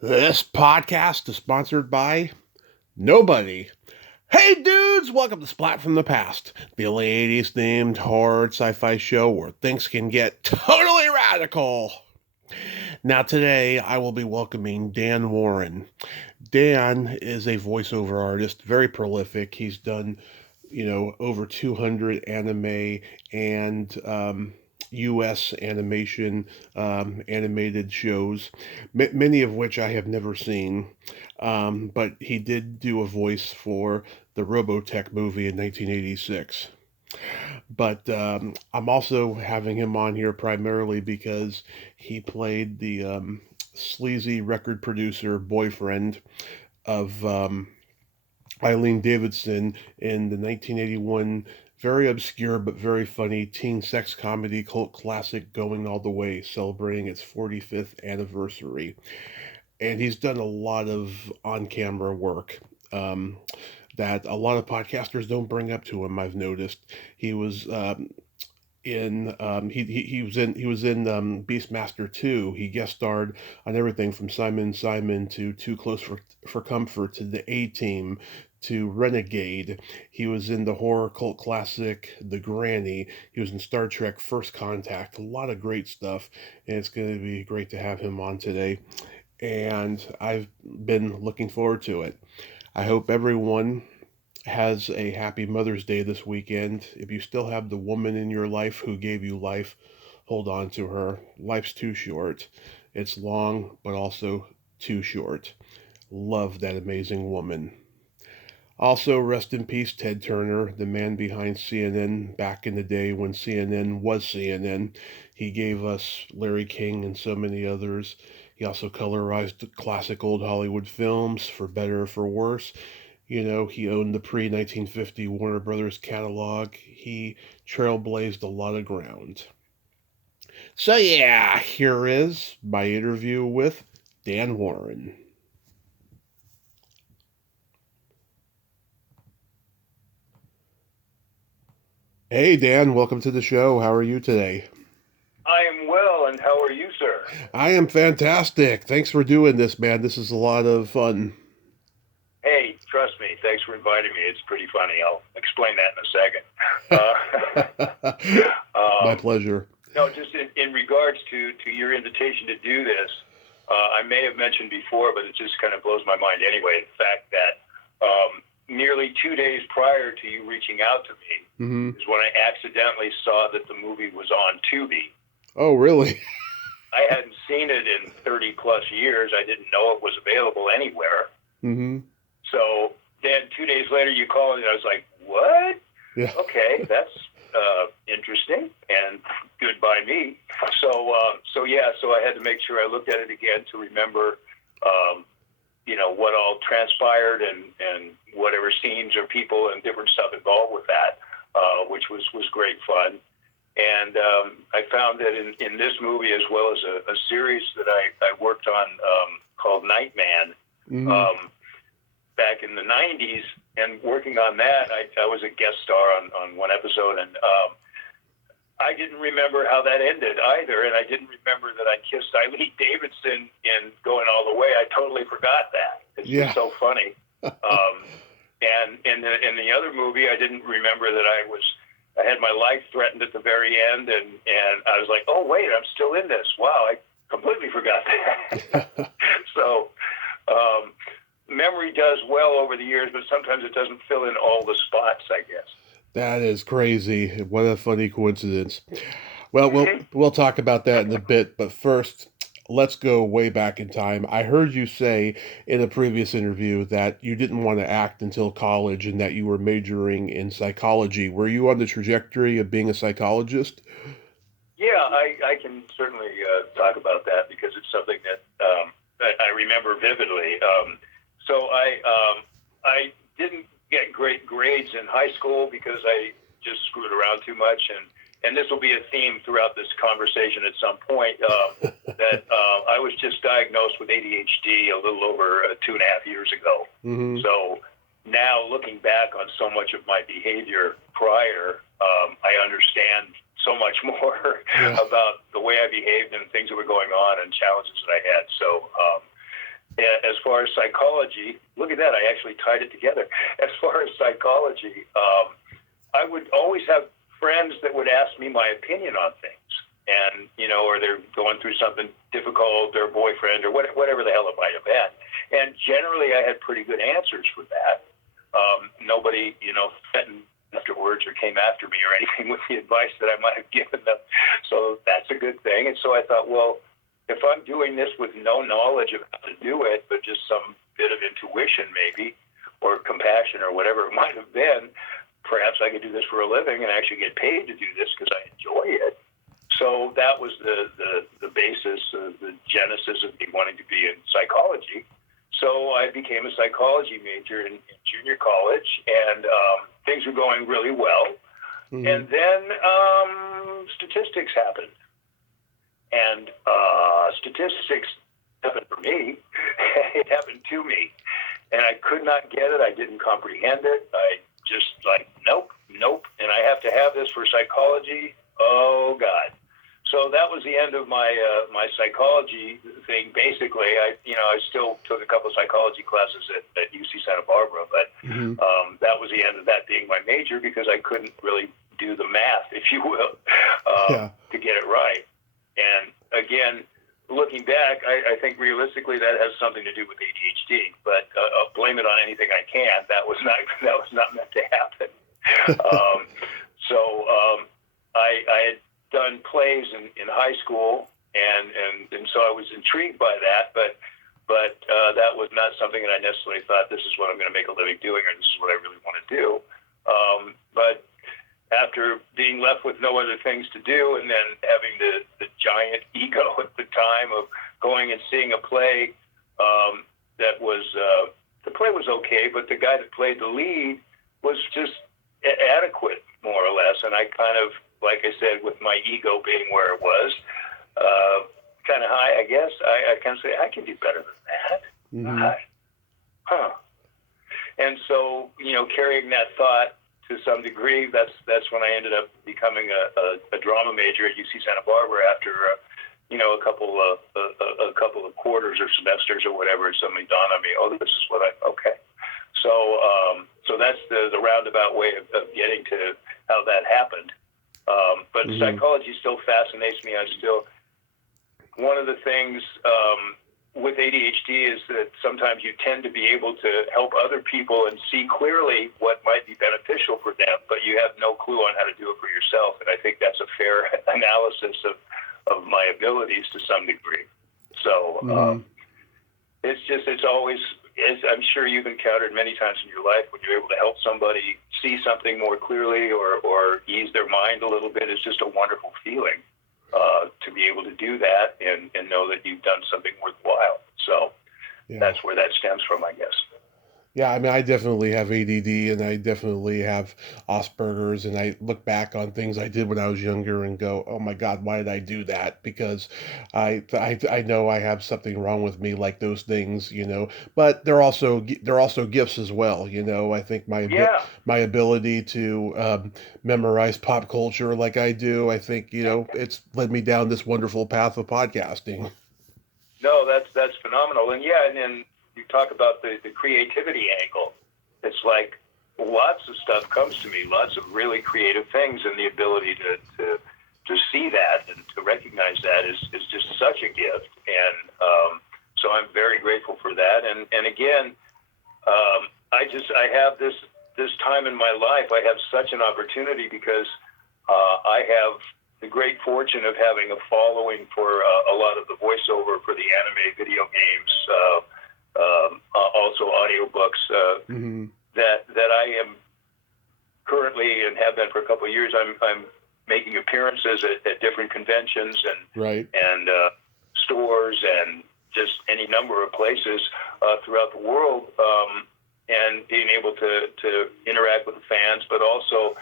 This podcast is sponsored by nobody. Hey dudes, welcome to Splat from the Past, the only 80s themed horror sci-fi show where things can get totally radical. Now today I will be welcoming Dan Woren. Dan is a voiceover artist, very prolific. He's done, over 200 anime and U.S. animation, animated shows, many of which I have never seen. But he did do a voice for the RoboTech movie in 1986. But I'm also having him on here primarily because he played the sleazy record producer boyfriend of Eileen Davidson in the 1981 very obscure but very funny teen sex comedy cult classic Going All the Way, celebrating its 45th anniversary. And he's done a lot of on camera work. That a lot of podcasters don't bring up to him. I've noticed he was in he was in Beastmaster 2. He guest starred on everything from Simon Simon to Too Close for Comfort to the A Team to Renegade. He was in the horror cult classic The Granny. He was in Star Trek First Contact. A lot of great stuff, and it's going to be great to have him on today. And I've been looking forward to it. I hope everyone has a happy Mother's Day this weekend. If you still have the woman in your life who gave you life, hold on to her. Life's too short. It's long, but also too short. Love that amazing woman. Also, rest in peace, Ted Turner, the man behind CNN back in the day when CNN was CNN. He gave us Larry King and so many others. He also colorized classic old Hollywood films, for better or for worse. He owned the pre 1950 Warner Brothers catalog. He trailblazed a lot of ground. So, yeah, here is my interview with Dan Woren. Hey, Dan, welcome to the show. How are you today? I am well, and how are you, sir? I am fantastic. Thanks for doing this, man. This is a lot of fun. Hey, trust me, thanks for inviting me. It's pretty funny. I'll explain that in a second. My Um, pleasure. no, just in regards to your invitation to do this, I may have mentioned before, but it just kind of blows my mind anyway. The fact that nearly 2 days prior to you reaching out to me Hmm. is when I accidentally saw that the movie was on Tubi. Oh, really? I hadn't seen it in 30 plus years. I didn't know it was available anywhere. Hmm. So then 2 days later, you called, and I was like, "What? Yeah. Okay, that's interesting and good by me." So yeah, so I had to make sure I looked at it again to remember, what all transpired and whatever scenes or people and different stuff involved with that, which was great fun. And I found that in this movie, as well as a series that I worked on called Nightman. Hmm. Um, Back in the 90s, and working on that, I was a guest star on one episode, and I didn't remember how that ended either, and I didn't remember that I kissed Eileen Davidson in Going All the Way. I totally forgot that. It's Yeah. just so funny. And in the other movie, I didn't remember that I had my life threatened at the very end, and I was like, oh, wait, I'm still in this. Wow, I completely forgot that. So memory does well over the years, but sometimes it doesn't fill in all the spots, I guess. That is crazy. What a funny coincidence. Well, we'll Mm-hmm. we'll talk about that in a bit, but first, let's go way back in time. I heard you say in a previous interview that you didn't want to act until college and that you were majoring in psychology. Were you on the trajectory of being a psychologist? Yeah, I can certainly talk about that because it's something that I remember vividly. I didn't get great grades in high school because I just screwed around too much, and this will be a theme throughout this conversation at some point. That I was just diagnosed with ADHD a little over 2.5 years ago. Hmm. So now looking back on so much of my behavior prior, I understand so much more Yeah. about the way I behaved and things that were going on and challenges that I had. So as far as psychology, look at that, I actually tied it together. As far as psychology, I would always have friends that would ask me my opinion on things. And, or they're going through something difficult, their boyfriend, or whatever the hell it might have been. And generally, I had pretty good answers for that. Nobody, threatened afterwards or came after me or anything with the advice that I might have given them. So that's a good thing. And so I thought, well, if I'm doing this with no knowledge of how to do it, but just some bit of intuition maybe, or compassion or whatever it might have been, perhaps I could do this for a living and actually get paid to do this because I enjoy it. So that was the basis, the genesis of me wanting to be in psychology. So I became a psychology major in junior college, and things were going really well. Mm-hmm. And then statistics happened. And statistics happened for me. It happened to me. And I could not get it. I didn't comprehend it. I just nope. And I have to have this for psychology. Oh, God. So that was the end of my my psychology thing. Basically, I still took a couple of psychology classes at UC Santa Barbara, but mm-hmm. That was the end of that being my major because I couldn't really do the math, if you will, to get it right. And again, looking back, I think realistically that has something to do with ADHD. But I'll blame it on anything I can. That was not meant to happen. I had done plays in high school, and so I was intrigued by that. But that was not something that I necessarily thought this is what I'm going to make a living doing, or this is what I really want to do. But after being left with no other things to do, and then having the giant ego at the time of going and seeing a play that was the play was okay, but the guy that played the lead was just adequate, more or less. And I kind of, like I said, with my ego being where it was, kind of high, I guess, I kind of say, I can do better than that. Mm-hmm. And so, carrying that thought to some degree, that's when I ended up becoming a drama major at UC Santa Barbara after, a couple of quarters or semesters or whatever. It suddenly dawned on me, this is what okay. So that's the roundabout way of getting to how that happened. But mm-hmm. Psychology still fascinates me. One of the things with ADHD is that sometimes you tend to be able to help other people and see clearly what might be beneficial for them, but you have no clue on how to do it for yourself. And I think that's a fair analysis of my abilities to some degree. So mm-hmm. It's always, as I'm sure you've encountered many times in your life, when you're able to help somebody see something more clearly or ease their mind a little bit, it's just a wonderful feeling. To be able to do that and know that you've done something worthwhile. So That's where that stems from, I guess. Yeah, I mean, I definitely have ADD and I definitely have Asperger's, and I look back on things I did when I was younger and go, oh my God, why did I do that? Because I know I have something wrong with me, like those things, but they're also gifts as well. I think my ability to memorize pop culture like I do, I think, it's led me down this wonderful path of podcasting. No, that's phenomenal. And and you talk about the creativity angle. It's like lots of stuff comes to me, lots of really creative things, and the ability to see that and to recognize that is just such a gift. And so I'm very grateful for that. And again, I have this time in my life, I have such an opportunity because I have the great fortune of having a following for a lot of the voiceover for the anime, video games, also audiobooks, mm-hmm. that I am currently and have been for a couple of years. I'm making appearances at different conventions and stores and just any number of places throughout the world, and being able to interact with the fans, but also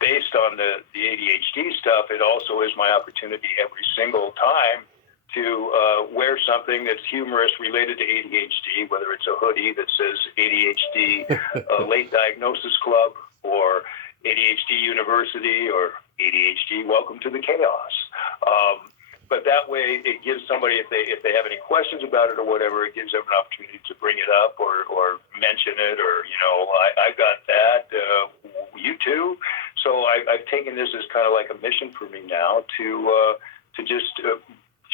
based on the ADHD stuff, it also is my opportunity every single time to wear something that's humorous related to ADHD, whether it's a hoodie that says ADHD Late Diagnosis Club or ADHD University or ADHD Welcome to the Chaos. but that way it gives somebody, if they have any questions about it or whatever, it gives them an opportunity to bring it up or mention it, or I got that, you too. So I've taken this as kind of like a mission for me now to just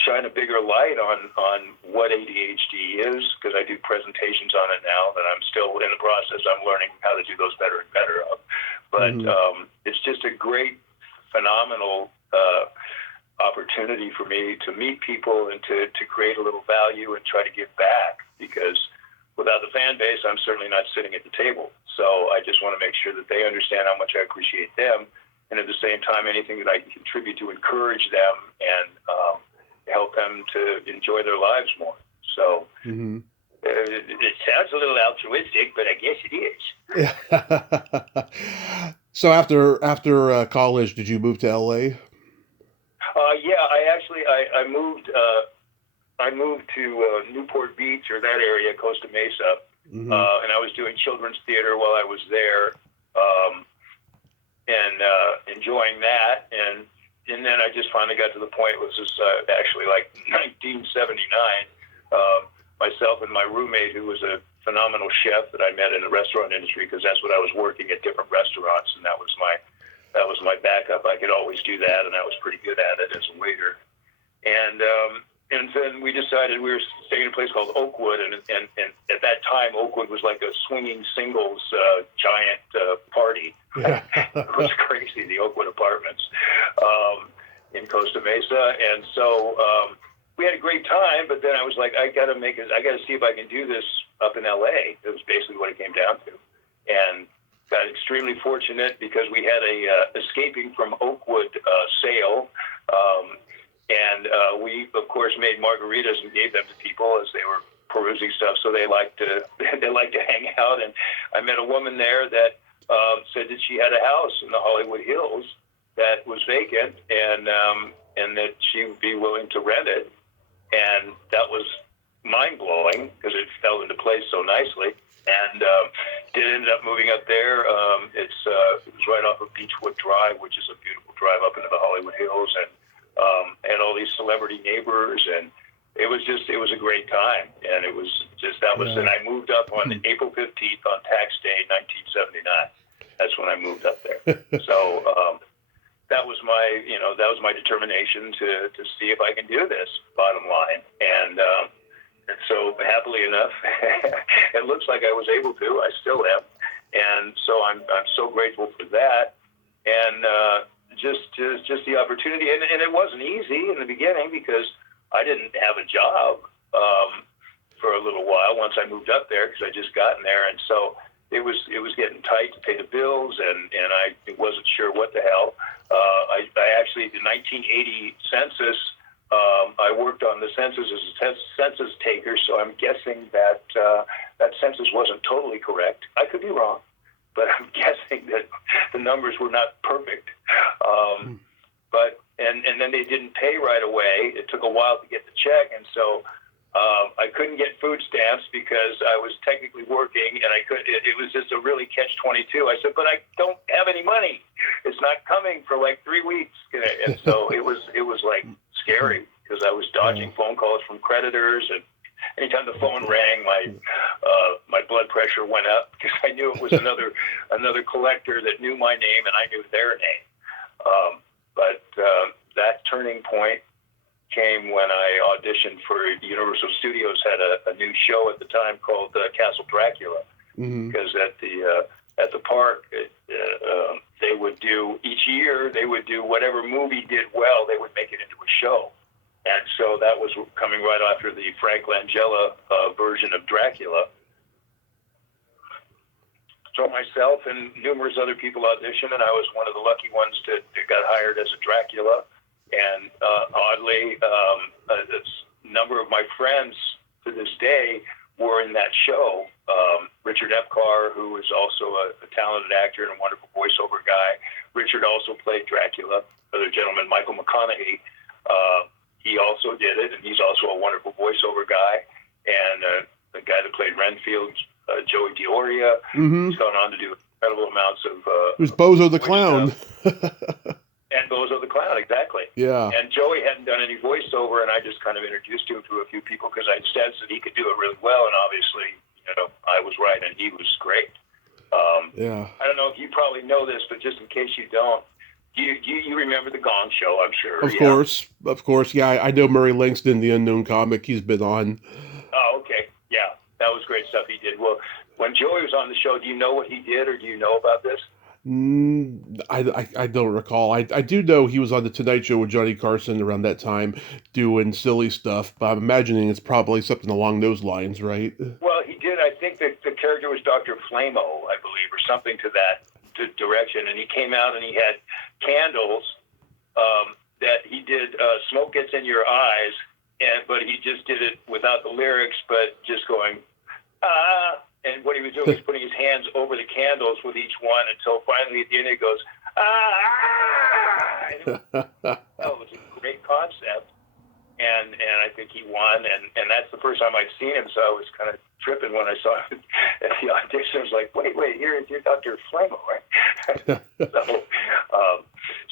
shine a bigger light on what ADHD is, because I do presentations on it now that I'm still in the process. I'm learning how to do those better and better of. But it's just a great, phenomenal opportunity for me to meet people and to create a little value and try to give back, because without the fan base, I'm certainly not sitting at the table. So I just want to make sure that they understand how much I appreciate them, and at the same time, anything that I can contribute to encourage them and help them to enjoy their lives more. So it sounds a little altruistic, but I guess it is. Yeah. So after college, did you move to LA? Yeah, I moved. I moved to Newport Beach, or that area, Costa Mesa, and I was doing children's theater while I was there, and enjoying that. And then I just finally got to the point, it was actually like 1979, myself and my roommate, who was a phenomenal chef that I met in the restaurant industry, because that's what I was working at, different restaurants, and that was my backup. I could always do that, and I was pretty good at it as a waiter. And then we decided we were staying in a place called Oakwood, and at that time, Oakwood was like a swinging singles giant party. Yeah. It was crazy, the Oakwood apartments in Costa Mesa. And so we had a great time, but then I was like, I got to see if I can do this up in LA. It was basically what it came down to. And got extremely fortunate because we had a escaping from Oakwood sale. And we, of course, made margaritas and gave them to people as they were perusing stuff. So they like to hang out. And I met a woman there that said that she had a house in the Hollywood Hills that was vacant, and that she would be willing to rent it. And that was mind blowing because it fell into place so nicely. And did end up moving up there. It was right off of Beechwood Drive, which is a beautiful drive up into the Hollywood Hills, and had all these celebrity neighbors, and it was a great time. And it was just, and I moved up on April 15th on tax day, 1979. That's when I moved up there. So that was my determination to see if I can do this, bottom line. And so happily enough, it looks like I was able to. I still am. And so I'm so grateful for that. And just the opportunity, and it wasn't easy in the beginning because I didn't have a job for a little while once I moved up there, because I just gotten there, and so it was getting tight to pay the bills, and I wasn't sure what the hell. I actually, the 1980 census, I worked on the census as a census taker, so I'm guessing that that census wasn't totally correct. I could be wrong, but I'm guessing that the numbers were not perfect. But then they didn't pay right away. It took a while to get the check, and so I couldn't get food stamps because I was technically working, and it was just a really catch-22. I said, but I don't have any money. It's not coming for like 3 weeks, and so it was like scary because I was dodging phone calls from creditors, and anytime the phone rang, my blood pressure went up because I knew it was another collector that knew my name and I knew their name. But that turning point came when I auditioned for Universal Studios. Had a new show at the time called Castle Dracula, because at the park they would do each year whatever movie did well, they would make it into a show. And so that was coming right after the Frank Langella version of Dracula. So myself and numerous other people auditioned, and I was one of the lucky ones that got hired as a Dracula. And oddly, a number of my friends to this day were in that show. Richard Epcar, who is also a talented actor and a wonderful voiceover guy. Richard also played Dracula. Other gentleman, Michael McConaughey, he also did it, and he's also a wonderful voiceover guy. And the guy that played Renfield, Joey Dioria, he's gone on to do incredible amounts of... it was Bozo the Clown. And Bozo the Clown, exactly. Yeah. And Joey hadn't done any voiceover, and I just kind of introduced him to a few people because I sensed that he could do it really well, and obviously, I was right, and he was great. Yeah. I don't know if you probably know this, but just in case you don't, you remember the Gong Show, I'm sure. Of course. Yeah, I know Murray Langston, the Unknown Comic. He's been on. Oh, okay. Yeah, that was great stuff he did. Well, when Joey was on the show, do you know what he did, or do you know about this? I don't recall. I do know he was on the Tonight Show with Johnny Carson around that time doing silly stuff, but I'm imagining it's probably something along those lines, right? Well, he did. I think that the character was Dr. Flamo, I believe, or something to that direction. And he came out and he had candles that he did. Smoke gets in your eyes, but he just did it without the lyrics, but just going ah. And what he was doing was putting his hands over the candles with each one until finally at the end it goes ah. That was a great concept. And I think he won, and that's the first time I'd seen him, so I was kind of tripping when I saw him at the audition. I was like, wait, you're Dr. Flamo, right?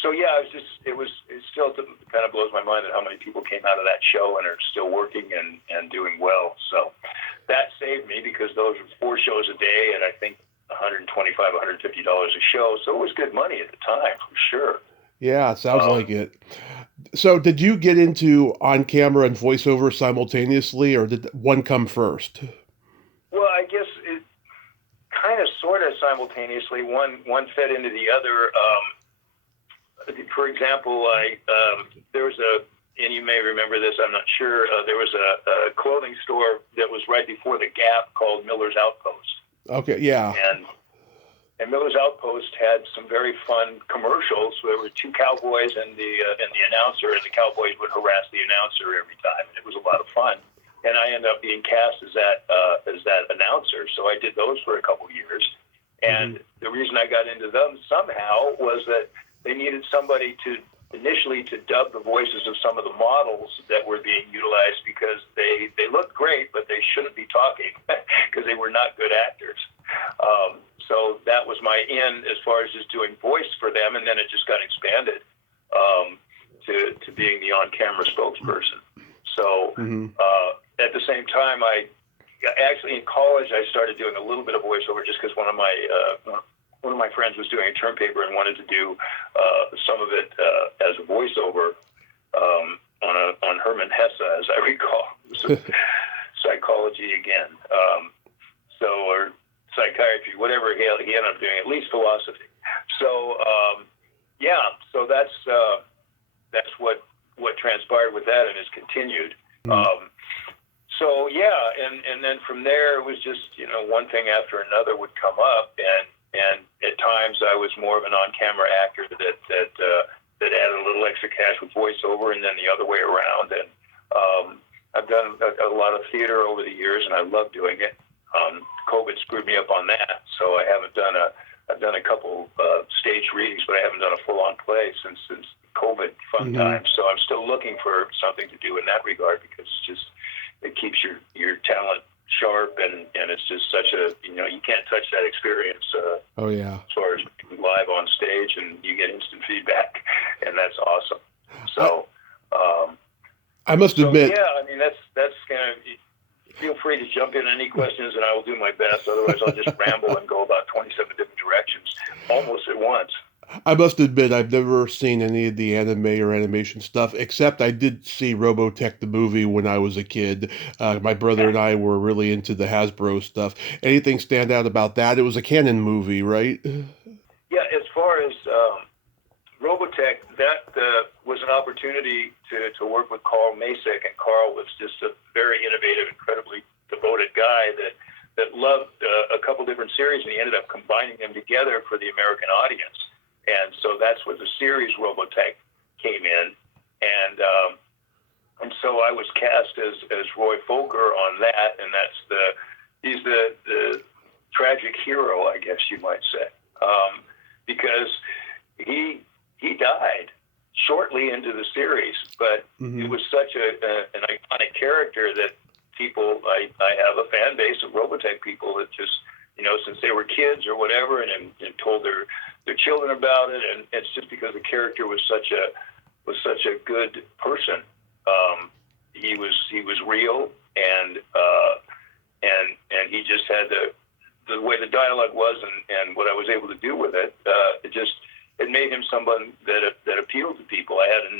So yeah, it still kind of blows my mind at how many people came out of that show and are still working and doing well. So that saved me because those were 4 shows a day, and I think $125, $150 a show, so it was good money at the time, for sure. Yeah, sounds like it. So did you get into on-camera and voiceover simultaneously, or did one come first? Well, I guess it kind of sort of simultaneously. One fed into the other. For example, there was and you may remember this, I'm not sure, there was a clothing store that was right before the Gap called Miller's Outpost. Okay, yeah. And Miller's Outpost had some very fun commercials. There were 2 cowboys and the announcer, and the cowboys would harass the announcer every time, and it was a lot of fun. And I ended up being cast as that announcer, so I did those for a couple years. And the reason I got into them somehow was that they needed somebody initially to dub the voices of some of the models that were being utilized because they looked great, but they shouldn't be talking because they were not good actors. So that was my in as far as just doing voice for them, and then it just got expanded to being the on-camera spokesperson. So at the same time, I actually in college I started doing a little bit of voiceover just because one of my friends was doing a term paper and wanted to do some of it as a voiceover on Herman Hesse, as I recall. So, psychology again. Or psychiatry, whatever he ended up doing, at least philosophy. So so that's what transpired with that and has continued. And then from there it was just one thing after another would come up, and at times I was more of an on-camera actor that added a little extra cash with voiceover, and then the other way around. And I've done a lot of theater over the years, and I love doing it. COVID screwed me up on that, so I've done a couple stage readings, but I haven't done a full-on play since COVID fun times. So I'm still looking for something to do in that regard because it keeps your talent sharp, and it's just such a you can't touch that experience. As far as live on stage, and you get instant feedback, and that's awesome. So I must admit, that's kind of. Feel free to jump in any questions, and I will do my best. Otherwise, I'll just ramble and go about 27 different directions almost at once. I must admit, I've never seen any of the anime or animation stuff, except I did see RoboTech the movie when I was a kid. My brother and I were really into the Hasbro stuff. Anything stand out about that? It was a canon movie, right? Yeah, as far as RoboTech, that was an opportunity to work with Carl Masek, and Carl was just a very innovative, incredibly devoted guy that loved a couple different series, and he ended up combining them together for the American audience. And so that's where the series RoboTech came in, and so I was cast as Roy Fokker on that, and he's the tragic hero, I guess you might say, because he died shortly into the series, but it was such an iconic character that I have a fan base of RoboTech people that just, since they were kids or whatever, and told their children about it, and it's just because the character was such a was such a good person. He was real, and he just had the way the dialogue was, and what I was able to do with it. It made him someone that appealed to people. I've had a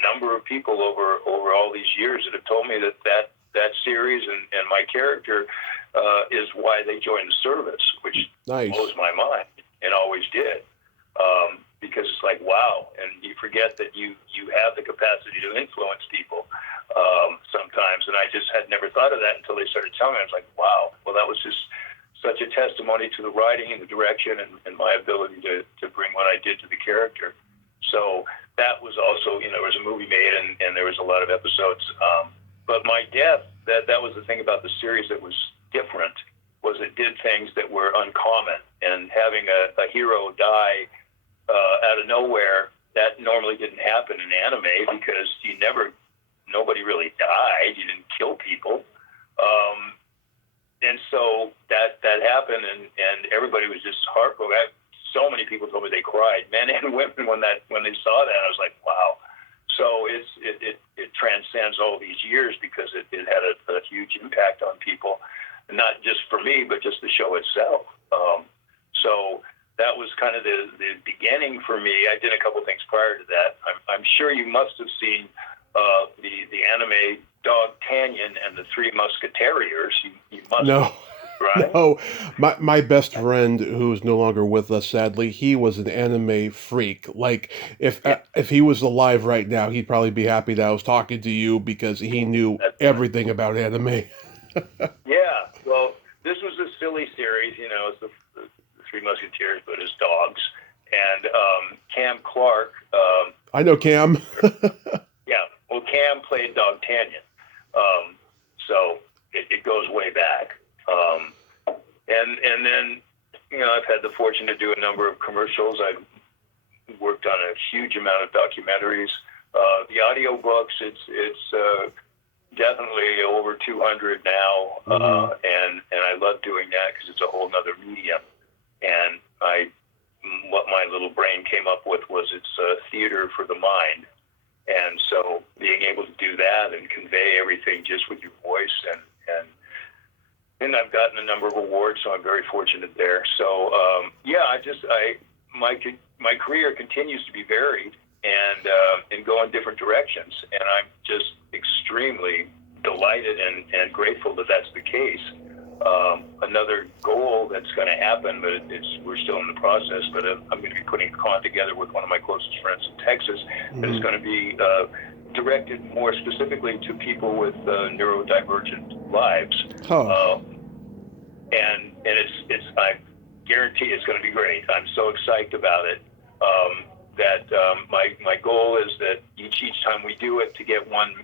number of people over all these years that have told me that series and my character is why they joined the service, which Nice. blows my mind, and always did. Because it's like, wow, and you forget that you have the capacity to influence people sometimes, and I just had never thought of that until they started telling me. I was like, wow, well, that was just such a testimony to the writing and the direction and my ability to bring what I did to the character. So that was also, there was a movie made, and there was a lot of episodes. But my death, that was the thing about the series that was different, was it did things that were uncommon, and having a hero die out of nowhere, that normally didn't happen in anime, because nobody really died. You didn't kill people. And so that happened, and everybody was just heartbroken. So many people told me they cried, men and women, when they saw that. I was like, wow. So it transcends all these years, because it had a huge impact on people, not just for me, but just the show itself. So that was kind of the beginning for me. I did a couple things prior to that. I'm sure you must have seen the anime Dog Tanyan and the Three Musketeers. You must. No. Right? No, my best friend, who's no longer with us, sadly, he was an anime freak. Like, if he was alive right now, he'd probably be happy that I was talking to you, because he knew everything about anime. Yeah, well, this was a silly series, it's the Three Musketeers, but as dogs. And Cam Clark. I know Cam. Yeah, well, Cam played Dog Tanyan. So it goes way back. And then, I've had the fortune to do a number of commercials. I've worked on a huge amount of documentaries. The audio books, it's definitely over 200 now. And I love doing that, because it's a whole nother medium. And what my little brain came up with was it's theater for the mind. And so being able to do that and convey everything just with your voice, and I've gotten a number of awards, so I'm very fortunate there. So my career continues to be varied and go in different directions, and I'm just extremely delighted and grateful that that's the case. Another goal that's going to happen, but we're still in the process, but I'm going to be putting a con together with one of my closest friends in Texas, that is going to be directed more specifically to people with neurodivergent lives. And it's I guarantee it's going to be great. I'm so excited about it. My goal is that each time we do it, to get one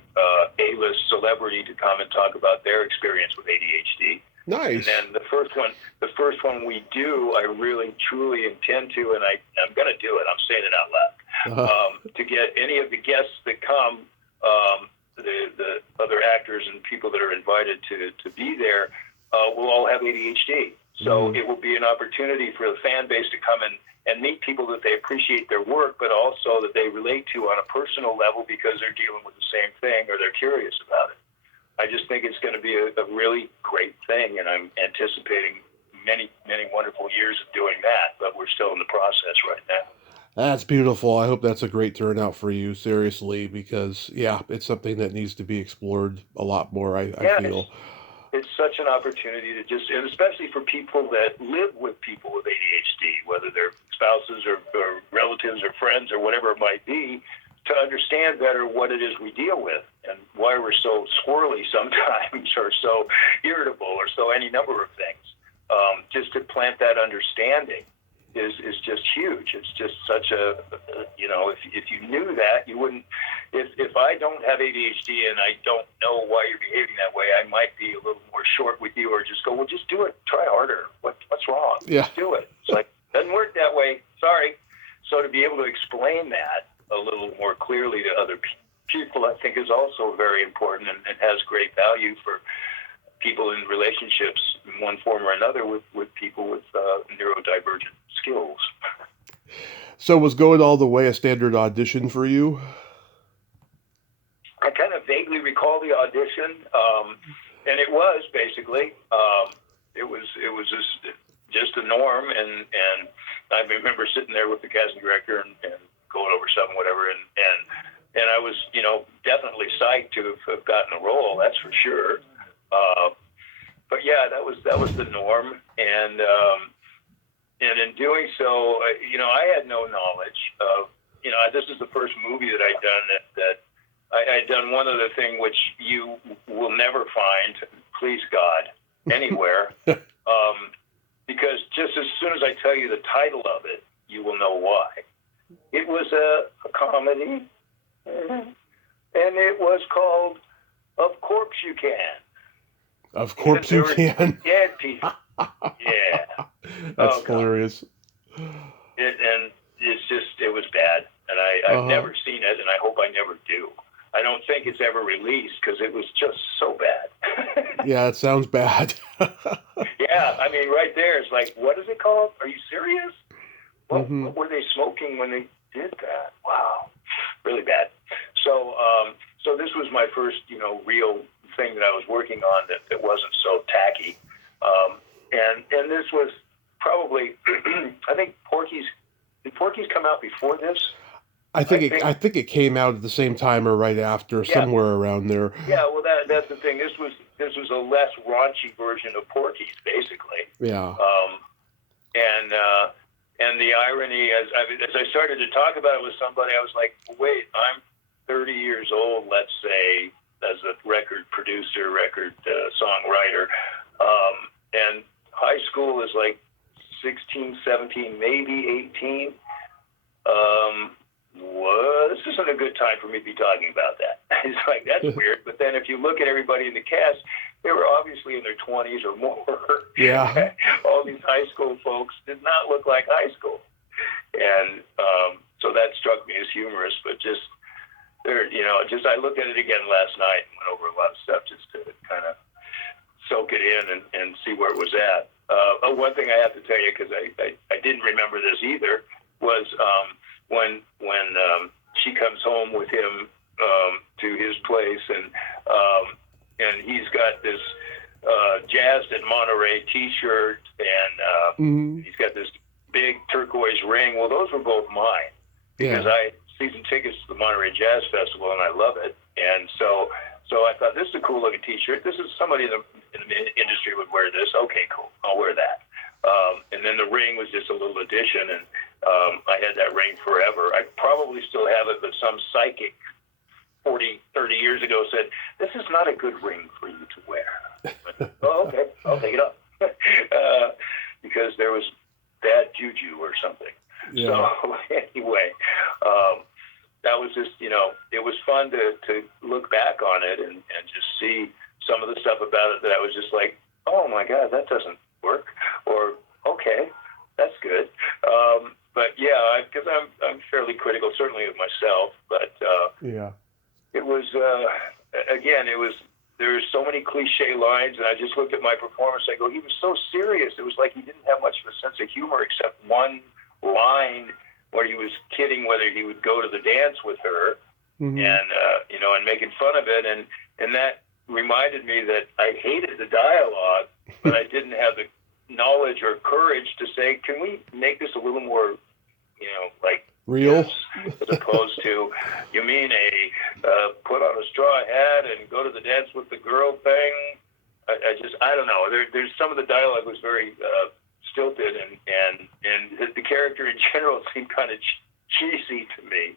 A-list celebrity to come and talk about their experience with ADHD. Nice. And then the first one we do, I really truly intend to, and I'm going to do it. I'm saying it out loud. To get any of the guests that come, the other actors and people that are invited to be there, will all have ADHD. So it will be an opportunity for the fan base to come and meet people that they appreciate their work, but also that they relate to on a personal level, because they're dealing with the same thing, or they're curious about it. I just think it's going to be a really great thing, and I'm anticipating many, many wonderful years of doing that, but we're still in the process right now. That's beautiful. I hope that's a great turnout for you, seriously, because, it's something that needs to be explored a lot more, I feel. It's such an opportunity to and especially for people that live with people with ADHD, whether they're spouses or relatives or friends or whatever it might be, to understand better what it is we deal with and why we're so squirrely sometimes, or so irritable, or so any number of things. Just to plant that understanding is just huge. It's just such a, if you knew that, you wouldn't, if I don't have ADHD and I don't know why you're behaving that way, I might be a little more short with you, or just go, well, just do it. Try harder. What's wrong? Yeah. Just do it. It's like, doesn't work that way. Sorry. So to be able to explain that a little more clearly to other people, I think is also very important, and has great value for people in relationships in one form or another with people with neurodivergent skills. So was Going All the Way a standard audition for you? I kind of vaguely recall the audition, and it was basically it was just a norm, and I remember sitting there with the casting director and going over something, whatever, and I was, definitely psyched to have gotten a role, that's for sure. But yeah, that was the norm, and in doing so, I had no knowledge of, this is the first movie that I'd done that I'd done one other thing which you will never find, please God, anywhere, because just as soon as I tell you the title of it, you will know why. It was a comedy, and it was called Of Course You Can. Of Course You Can. Dead people. Yeah. That's hilarious. It was bad, and I've never seen it, and I hope I never do. I don't think it's ever released because it was just so bad. Yeah, it sounds bad. Yeah, I mean, right there, it's like, what is it called? Are you serious? What were they smoking when they did that? Wow, really bad. So, so this was my first, real thing that I was working on that wasn't so tacky. And this was probably, I think did Porky's come out before this? I think it came out at the same time or right after, somewhere around there. Yeah, well, that's the thing. This was a less raunchy version of Porky's, basically. Yeah. And the irony, as I started to talk about it with somebody, I was like, wait, I'm 30 years old, let's say, as a record producer, record songwriter, and high school is like 16, 17, maybe 18. Well, this isn't a good time for me to be talking about that. It's like, that's weird. But then if you look at everybody in the cast, they were obviously in their 20s or more. Yeah. All these high school folks did not look like high school. And so that struck me as humorous, but just I looked at it again last night and went over a lot of stuff just to kind of soak it in and see where it was at. One thing I have to tell you, because I didn't remember this either, was when she comes home with him to his place, and he's got this Jazzed at Monterey T-shirt, and he's got this big turquoise ring. Well, those were both mine because I season tickets to the Monterey Jazz Festival, and I love it. And so I thought, this is a cool looking T-shirt. This is somebody in the industry would wear this. Okay, cool. I'll wear that. And then the ring was just a little addition, and I had that ring forever. I probably still have it, but some psychic 30 years ago said, this is not a good ring for you to wear. But, oh, okay, I'll take it up. Because there was bad juju or something. Yeah. So anyway, that was just, it was fun to look back on it and just see some of the stuff about it that I was just like, oh my God, that doesn't work. Or, okay, that's good. But yeah, because I'm fairly critical, certainly of myself, but it was, again, there were so many cliche lines, and I just looked at my performance, I go, he was so serious. It was like he didn't have much of a sense of humor except one line where he was kidding whether he would go to the dance with her, and making fun of it, and that reminded me that I hated the dialogue, but I didn't have the knowledge or courage to say, can we make this a little more, like real, as opposed to, you mean a put on a straw hat and go to the dance with the girl thing? I don't know. There's some of the dialogue was very stilted, and the character in general seemed kind of cheesy to me.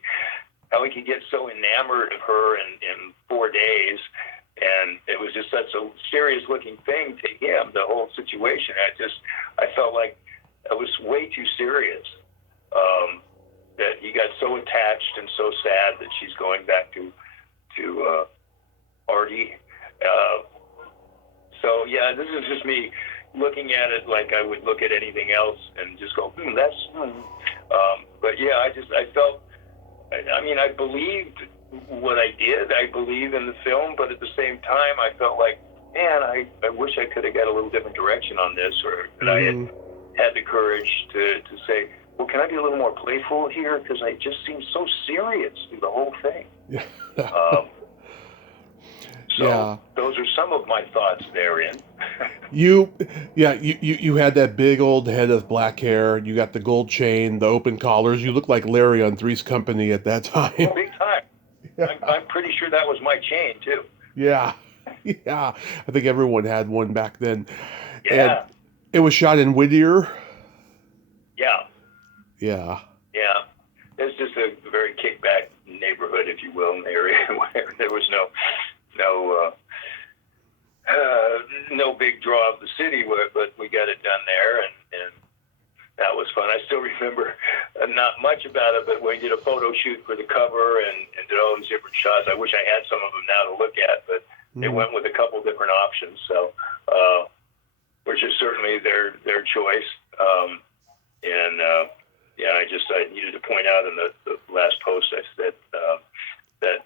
How he could get so enamored of her in 4 days, and it was just such a serious-looking thing to him, the whole situation. I felt like I was way too serious. That he got so attached and so sad that she's going back to Artie. So yeah, this is just me looking at it like I would look at anything else and just go, but yeah, I felt. I mean, I believed what I did. I believe in the film, but at the same time, I felt like, man, I wish I could have got a little different direction on this, or that I had the courage to say, well, can I be a little more playful here? Because I just seem so serious through the whole thing. Yeah. So those are some of my thoughts therein. You had that big old head of black hair. You got the gold chain, the open collars. You look like Larry on Three's Company at that time. Oh, big time. I'm pretty sure that was my chain, too. Yeah. Yeah. I think everyone had one back then. Yeah. And it was shot in Whittier. Yeah. Yeah. Yeah. It's just a very kickback neighborhood, if you will, in the area where there was no big draw of the city, but we got it done there, and that was fun. I still remember not much about it, but we did a photo shoot for the cover and did all these different shots. I wish I had some of them now to look at, but they went with a couple different options, so which is certainly their choice. I needed to point out in the last post I said that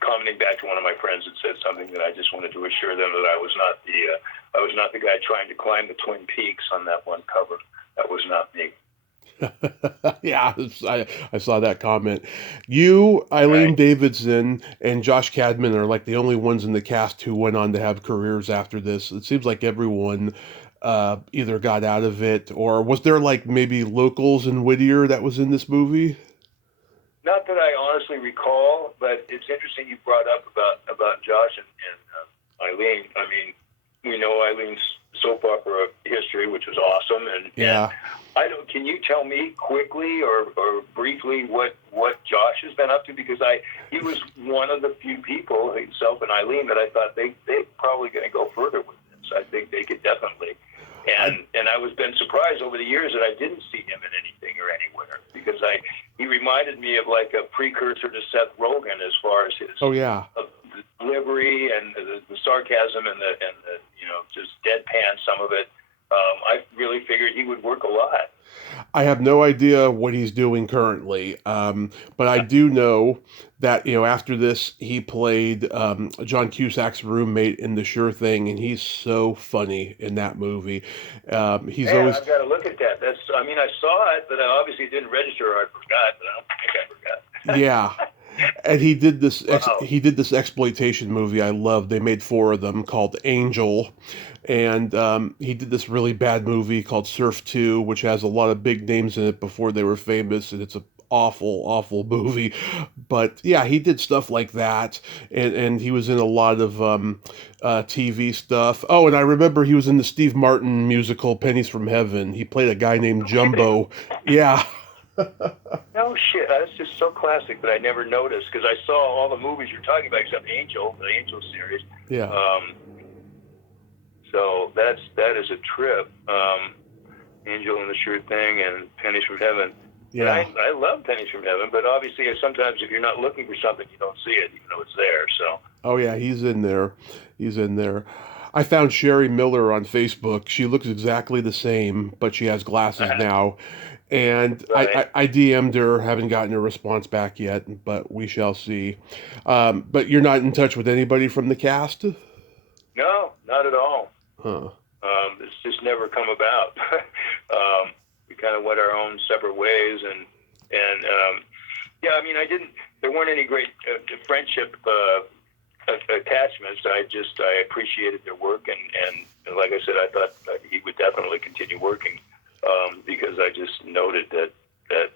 commenting back to one of my friends that said something that I just wanted to assure them that I was not the guy trying to climb the Twin Peaks on that one cover. That was not me. Yeah, I saw that comment. You, Eileen Right. Davidson, and Josh Cadman are like the only ones in the cast who went on to have careers after this. It seems like everyone either got out of it, or was there like maybe locals in Whittier that was in this movie? Not that I honestly recall, but it's interesting you brought up about Josh and Eileen. I mean, we know Eileen's soap opera history, which was awesome, and can you tell me quickly or briefly what Josh has been up to? Because he was one of the few people, himself and Eileen, that I thought they're probably going to go further with this. I think they could definitely. And I was been surprised over the years that I didn't see him in anything or anywhere, because he reminded me of like a precursor to Seth Rogen as far as his the delivery and the sarcasm and the just deadpan some of it. I really figured he would work a lot. I have no idea what he's doing currently, but I do know that after this he played John Cusack's roommate in The Sure Thing, and he's so funny in that movie. He's always. I've got to look at that. I saw it, but I obviously didn't register, or I forgot. But I don't think I forgot. Yeah. And he did this. Wow. He did this exploitation movie I loved. They made 4 of them called Angel, and he did this really bad movie called Surf 2, which has a lot of big names in it before they were famous, and it's an awful movie. But yeah, he did stuff like that, and he was in a lot of TV stuff. Oh, and I remember he was in the Steve Martin musical Pennies from Heaven. He played a guy named Jumbo. Yeah. No shit, that's just so classic that I never noticed, because I saw all the movies you're talking about except Angel, the Angel series. Yeah. So that is a trip. Angel and The Sure Thing and Pennies from Heaven. Yeah. I love Pennies from Heaven, but obviously sometimes if you're not looking for something, you don't see it, even though it's there. So. Oh yeah, he's in there. He's in there. I found Sherry Miller on Facebook. She looks exactly the same, but she has glasses now. And Right. I DM'd her, haven't gotten a response back yet, but we shall see. But you're not in touch with anybody from the cast? No, not at all. Huh. It's just never come about. We kind of went our own separate ways, and there weren't any great friendship attachments. I appreciated their work, and like I said, I thought he would definitely continue working, because I just noted that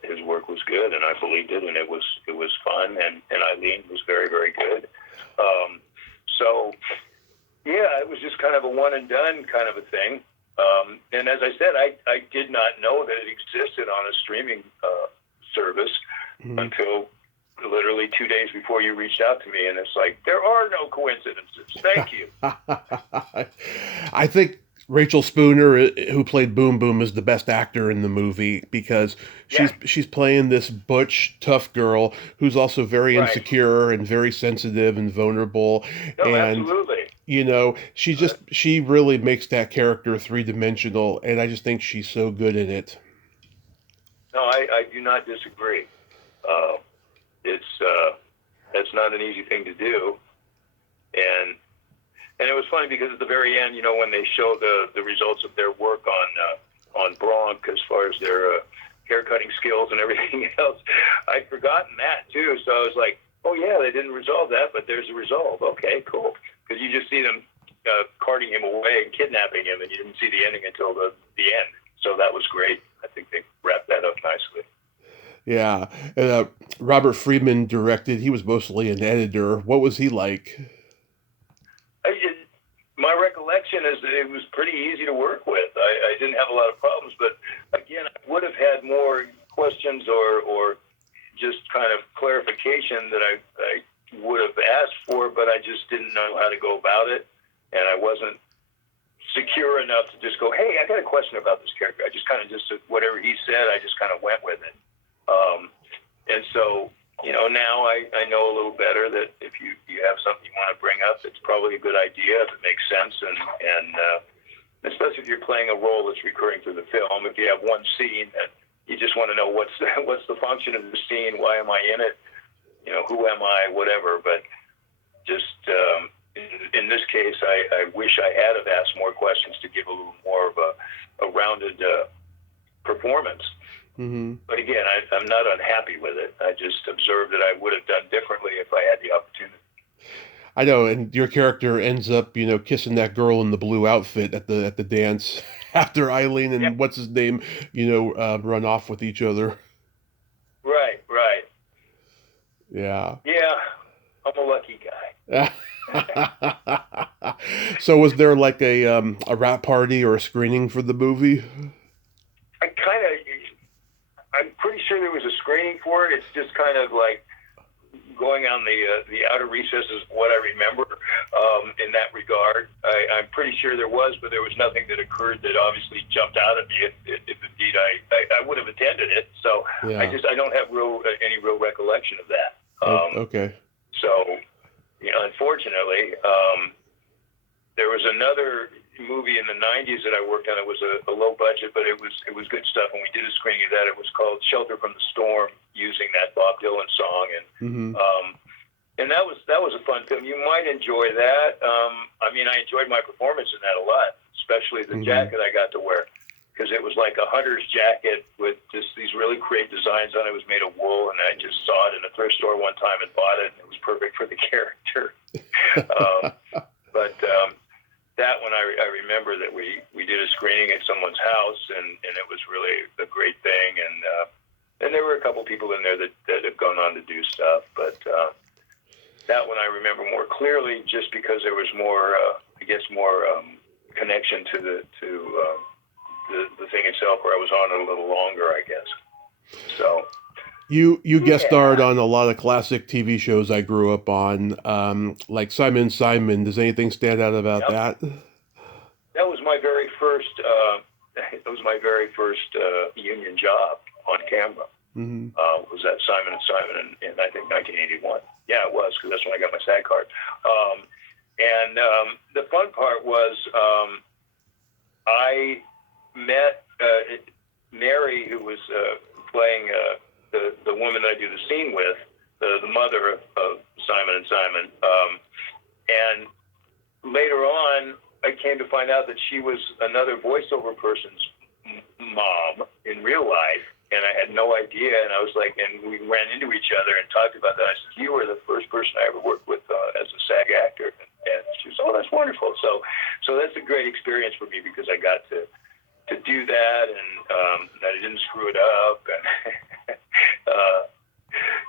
his work was good, and I believed it, and it was fun, and Eileen was very, very good. So yeah, it was just kind of a one and done kind of a thing. And as I said, I did not know that it existed on a streaming service until literally 2 days before you reached out to me, and it's like, there are no coincidences. Thank you. I think Rachel Spooner, who played Boom Boom, is the best actor in the movie, because she's playing this butch, tough girl who's also very insecure and very sensitive and vulnerable. No, and absolutely. She really makes that character 3-dimensional, and I just think she's so good in it. No, I do not disagree. That's not an easy thing to do, and it was funny because at the very end, when they show the results of their work on Bronx, as far as their haircutting skills and everything else. I'd forgotten that too. So I was like, oh yeah, they didn't resolve that, but there's a resolve. Okay, cool. Because you just see them carting him away and kidnapping him, and you didn't see the ending until the end. So that was great. I think they wrapped that up nicely. Yeah. And, Robert Friedman directed. He was mostly an editor. What was he like? My recollection is that it was pretty easy to work with. I didn't have a lot of problems, but again, I would have had more questions or just kind of clarification that I would have asked for, but I just didn't know how to go about it, and I wasn't secure enough to just go, hey, I got a question about this character. I just kind of whatever he said, I just kind of went with it. And so, now I know a little better that if you have something you want to bring up, it's probably a good idea if it makes sense, and especially if you're playing a role that's recurring through the film. If you have one scene that you just want to know what's the function of the scene, why am I in it, who am I, whatever. But just in this case, I wish I had have asked more questions to give a little more of a rounded performance. Mm-hmm. But again, I'm not unhappy with it. I just observed that I would have done differently if I had the opportunity. I know, and your character ends up, kissing that girl in the blue outfit at the dance after Eileen and what's his name, run off with each other. Right. Yeah. Yeah, I'm a lucky guy. So was there like a wrap party or a screening for the movie? I'm pretty sure there was a screening for it. It's just kind of like going on the outer recesses of what I remember in that regard. I'm pretty sure there was, but there was nothing that occurred that obviously jumped out at me if indeed I would have attended it. So yeah. I don't have any real recollection of that. Okay. So, unfortunately, there was another movie in the 90s that I worked on. It was a low budget, but it was good stuff, and we did a screening of that. It was called Shelter from the Storm, using that Bob Dylan song, and and that was a fun film. You might enjoy that. I enjoyed my performance in that a lot, especially the jacket I got to wear, because it was like a hunter's jacket with just these really great designs on it. It was made of wool, and I just saw it in a thrift store one time and bought it, and it was perfect for the character. But that one, I remember that we did a screening at someone's house, and it was really a great thing. And there were a couple people in there that have gone on to do stuff, but that one I remember more clearly, just because there was more, connection to the thing itself, where I was on it a little longer, I guess. So. You guest starred on a lot of classic TV shows I grew up on, like Simon & Simon. Does anything stand out about that? That was my very first. Union job on camera. Was that Simon & Simon in I think 1981? Yeah, it was, because that's when I got my SAG card. And the fun part was I met Mary, who was playing. The woman that I do the scene with, the mother of Simon & Simon. And later on, I came to find out that she was another voiceover person's mom in real life, and I had no idea. And I was like, and we ran into each other and talked about that. I said, you were the first person I ever worked with as a SAG actor. And she was, oh, that's wonderful. So that's a great experience for me, because I got to do that, and I didn't screw it up,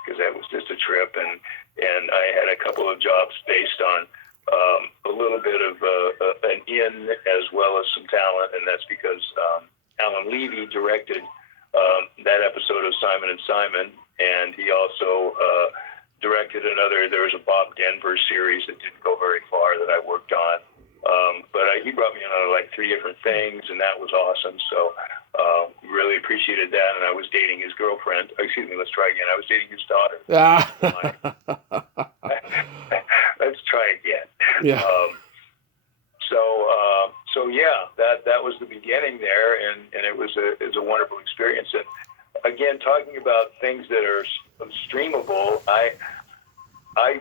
because that was just a trip, and I had a couple of jobs based on a little bit of an in as well as some talent, and that's because Alan Levy directed that episode of Simon & Simon, and he also directed there was a Bob Denver series that didn't go very far that I worked on. But he brought me on like 3 different things, and that was awesome. So really appreciated that. And I was dating his girlfriend. Excuse me, let's try again. I was dating his daughter. Let's try again. Yeah. So yeah, that was the beginning there, and it was a wonderful experience. And again, talking about things that are streamable, I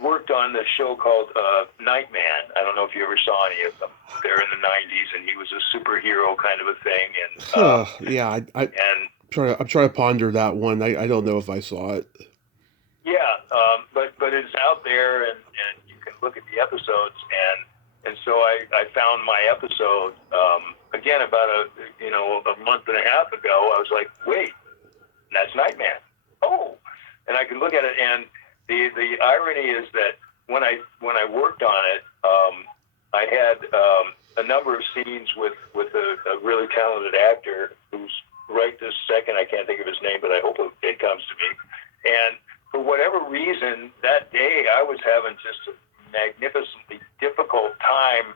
worked on this show called Nightman. I don't know if you ever saw any of them. They're in the 90s, and he was a superhero kind of a thing. And yeah, I I'm trying to ponder that one. I don't know if I saw it. Yeah, but it's out there, and you can look at the episodes, and so I found my episode again about a month and a half ago. I was like, wait, that's Nightman. Oh, and I could look at it, and the irony is that when I worked on it, I had a number of scenes with a really talented actor who's right this second, I can't think of his name, but I hope it comes to me. And for whatever reason, that day I was having just a magnificently difficult time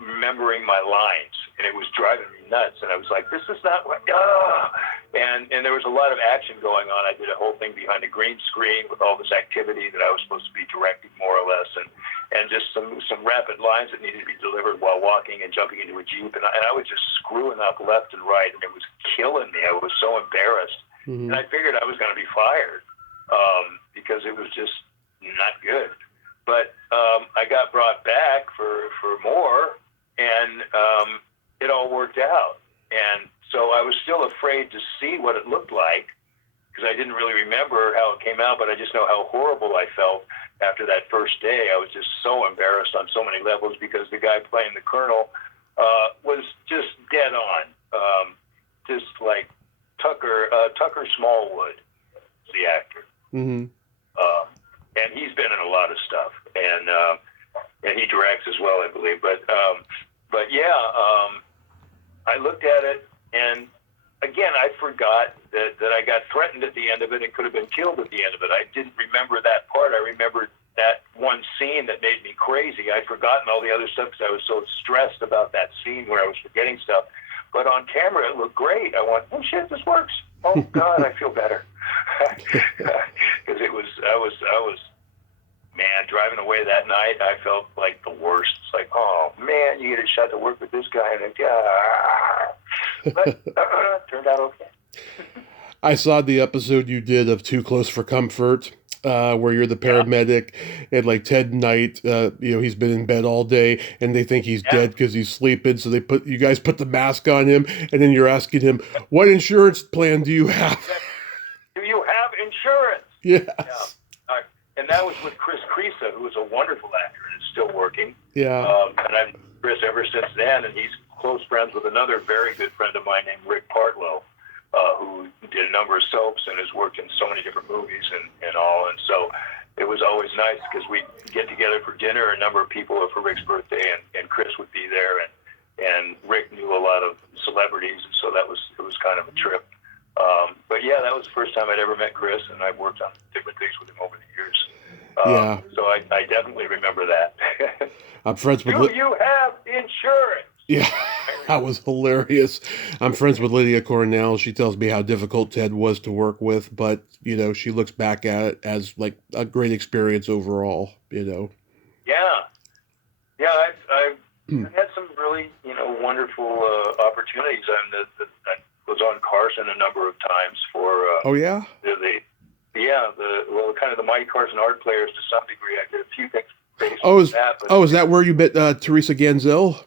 remembering my lines, and it was driving me nuts. And I was like, this is not what, and there was a lot of action going on. I did a whole thing behind a green screen with all this activity that I was supposed to be directing, more or less, and just some rapid lines that needed to be delivered while walking and jumping into a Jeep. And I was just screwing up left and right, and it was killing me. I was so embarrassed. Mm-hmm. And I figured I was going to be fired because it was just not good. But I got brought back for more, and it all worked out. And so I was still afraid to see what it looked like because I didn't really remember how it came out, but I just know how horrible I felt after that first day. I was just so embarrassed on so many levels because the guy playing the Colonel was just dead on, just like Tucker Smallwood, the actor. Mm-hmm. And he's been in a lot of stuff, and he directs as well, I believe. But yeah, I looked at it, and again, I forgot that I got threatened at the end of it and could have been killed at the end of it. I didn't remember that part. I remembered that one scene that made me crazy. I'd forgotten all the other stuff because I was so stressed about that scene where I was forgetting stuff. But on camera, it looked great. I went, oh shit, this works. Oh God, I feel better. Because I was, man, driving away that night, I felt like the worst. It's like, oh man, you get a shot to work with this guy, and but turned out okay. I saw the episode you did of Too Close for Comfort, where you're the paramedic, and like Ted Knight, he's been in bed all day, and they think he's dead because he's sleeping. So you guys put the mask on him, and then you're asking him, "What insurance plan do you have?" Do you have insurance? Yes. Yeah. And that was with Chris Creasa, who was a wonderful actor and is still working. Yeah. And I've known Chris ever since then, and he's close friends with another very good friend of mine named Rick Partlow, who did a number of soaps and has worked in so many different movies and all. And so it was always nice because we'd get together for dinner, a number of people for Rick's birthday, and Chris would be there, and Rick knew a lot of celebrities, and so it was kind of a trip. But yeah, that was the first time I'd ever met Chris, and I've worked on different things with him over the years. Yeah. So I definitely remember that. I'm friends with. Do you have insurance? Yeah, that was hilarious. I'm friends with Lydia Cornell. She tells me how difficult Ted was to work with, but she looks back at it as like a great experience overall. Yeah. I've had some really wonderful opportunities. I was on Carson a number of times for. Oh yeah. Kind of the Mighty Carson art players to some degree. I did a few things based on that. Is that where you met Teresa Ganzel?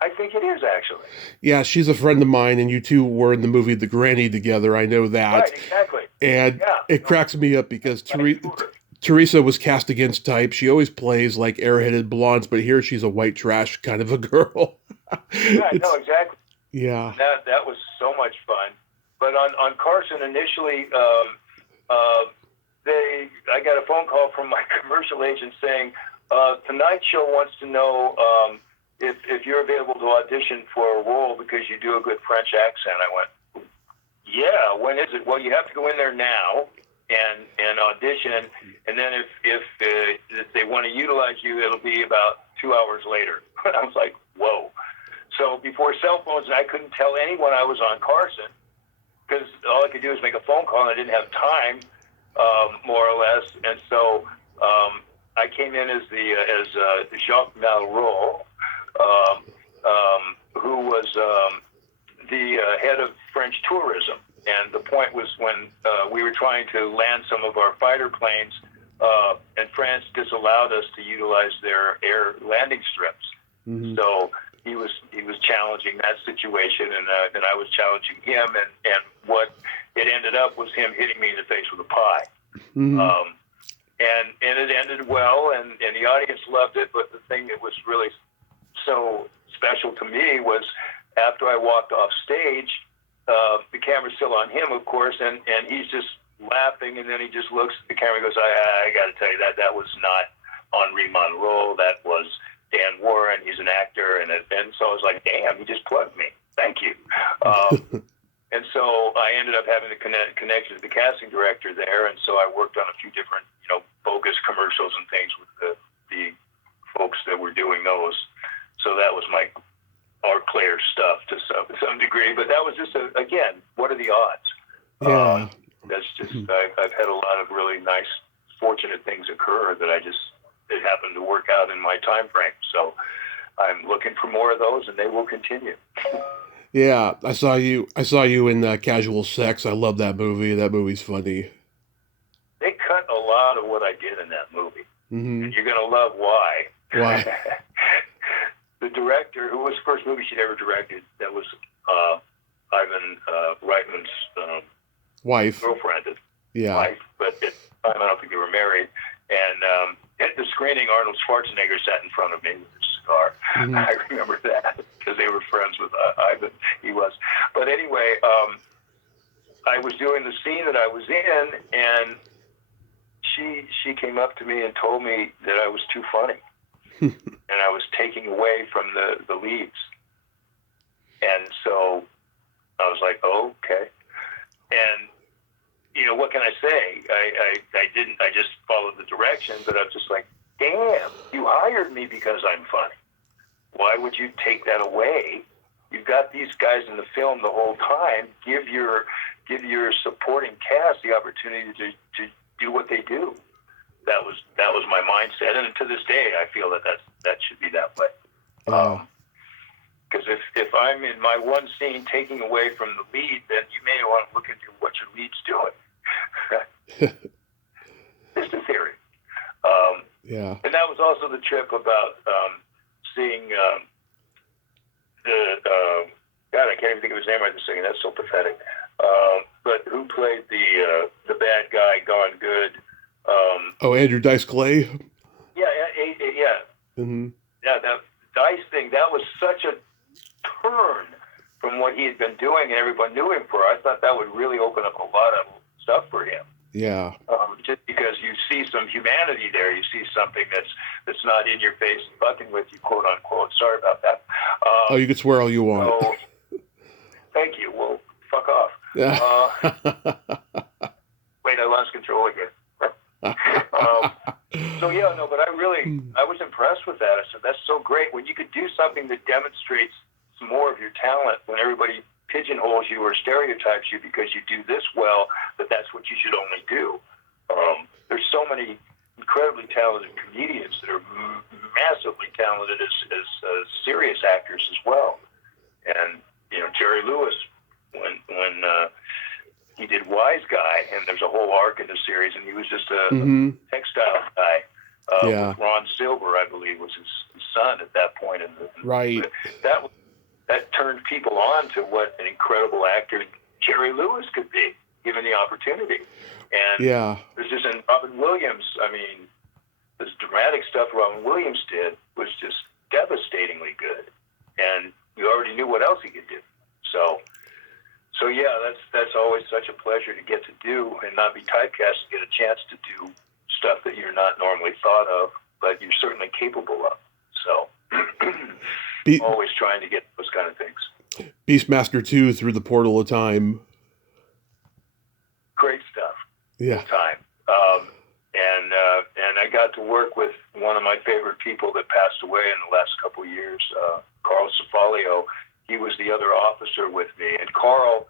I think it is, actually. Yeah, she's a friend of mine, and you two were in the movie The Granny together. I know that. Right, exactly. And it cracks me up because Teresa was cast against type. She always plays like airheaded blondes, but here she's a white trash kind of a girl. Yeah, no, exactly. Yeah. That was so much fun. But on Carson, initially, I got a phone call from my commercial agent saying, Tonight Show wants to know if you're available to audition for a role because you do a good French accent. I went, yeah, when is it? Well, you have to go in there now and audition, and then if they want to utilize you, it'll be about 2 hours later. I was like, whoa. So before cell phones, I couldn't tell anyone I was on Carson because all I could do was make a phone call, and I didn't have time, more or less. And so I came in as Jacques Malraux, who was the head of French tourism. And the point was when we were trying to land some of our fighter planes, and France disallowed us to utilize their air landing strips. Mm-hmm. So he was challenging that situation, and I was challenging him, and what it ended up was him hitting me in the face with a pie. Mm-hmm. And it ended well, and the audience loved it. But the thing that was really so special to me was after I walked off stage, the camera's still on him, of course, and he's just laughing, and then he just looks at the camera and goes, I got to tell you that was not Henri Monroe. That was Dan Woren. He's an actor. And so I was like, damn, he just plugged me. Thank you. And so I ended up having the connection to the casting director there, and so I worked on a few different, bogus commercials and things with the folks that were doing those. So that was my art player stuff to some degree, but that was just again, what are the odds? Yeah. That's just I've had a lot of really nice, fortunate things occur that it happened to work out in my time frame. So I'm looking for more of those, and they will continue. Yeah, I saw you in Casual Sex. I love that movie. That movie's funny. They cut a lot of what I did in that movie. Mm-hmm. And you're going to love why. Why? The director, who was the first movie she'd ever directed, that was Ivan Reitman's wife. Girlfriend. Yeah. Wife, but at the time I don't think they were married. And at the screening, Arnold Schwarzenegger sat in front of me with a cigar. Mm-hmm. I remember that because they were friends with Ivan. He was. But anyway, I was doing the scene that I was in, and she came up to me and told me that I was too funny. And I was taking away from the leads. And so I was like, oh, okay. And, what can I say? I just followed the directions, but I was just like, damn, you hired me because I'm funny. Why would you take that away? You've got these guys in the film the whole time. Give your supporting cast the opportunity to do what they do. That was my mindset, and to this day, I feel that should be that way. Because if I'm in my one scene taking away from the lead, then you may want to look into what your lead's doing. Just a theory. Yeah. And that was also the trip about seeing God, I can't even think of his name right this second. That's so pathetic. But who played the bad guy, Gone Good? Andrew Dice Clay. Yeah. Mm-hmm. Yeah, that Dice thing, that was such a turn from what he had been doing and everyone knew him for. I thought that would really open up a lot of stuff for him. Yeah. Just because you see some humanity there, you see something that's not in your face and fucking with you, quote unquote. Sorry about that. You can swear all you want. So, thank you. Well, fuck off. Wait, I lost control again. But I was impressed with that. I said, that's so great. When you could do something that demonstrates some more of your talent, when everybody pigeonholes you or stereotypes you because you do this well, that's what you should only do. There's so many incredibly talented comedians that are massively talented as serious actors as well. And, Jerry Lewis, when he did Wise Guy, and there's a whole arc in the series, and he was just a textile guy. With Ron Silver, I believe, was his son at that point. Right. That turned people on to what an incredible actor Jerry Lewis could be, given the opportunity. And there's just, and Robin Williams, this dramatic stuff Robin Williams did was just devastatingly good. And you already knew what else he could do. So that's always such a pleasure to get to do and not be typecast, to get a chance to do stuff that you're not normally thought of, but you're certainly capable of. So always trying to get those kind of things. Beastmaster 2 Through the Portal of Time. Great stuff. Yeah. Good time. And I got to work with one of my favorite people that passed away in the last couple of years, Carl Cefalio. He was the other officer with me, and Carl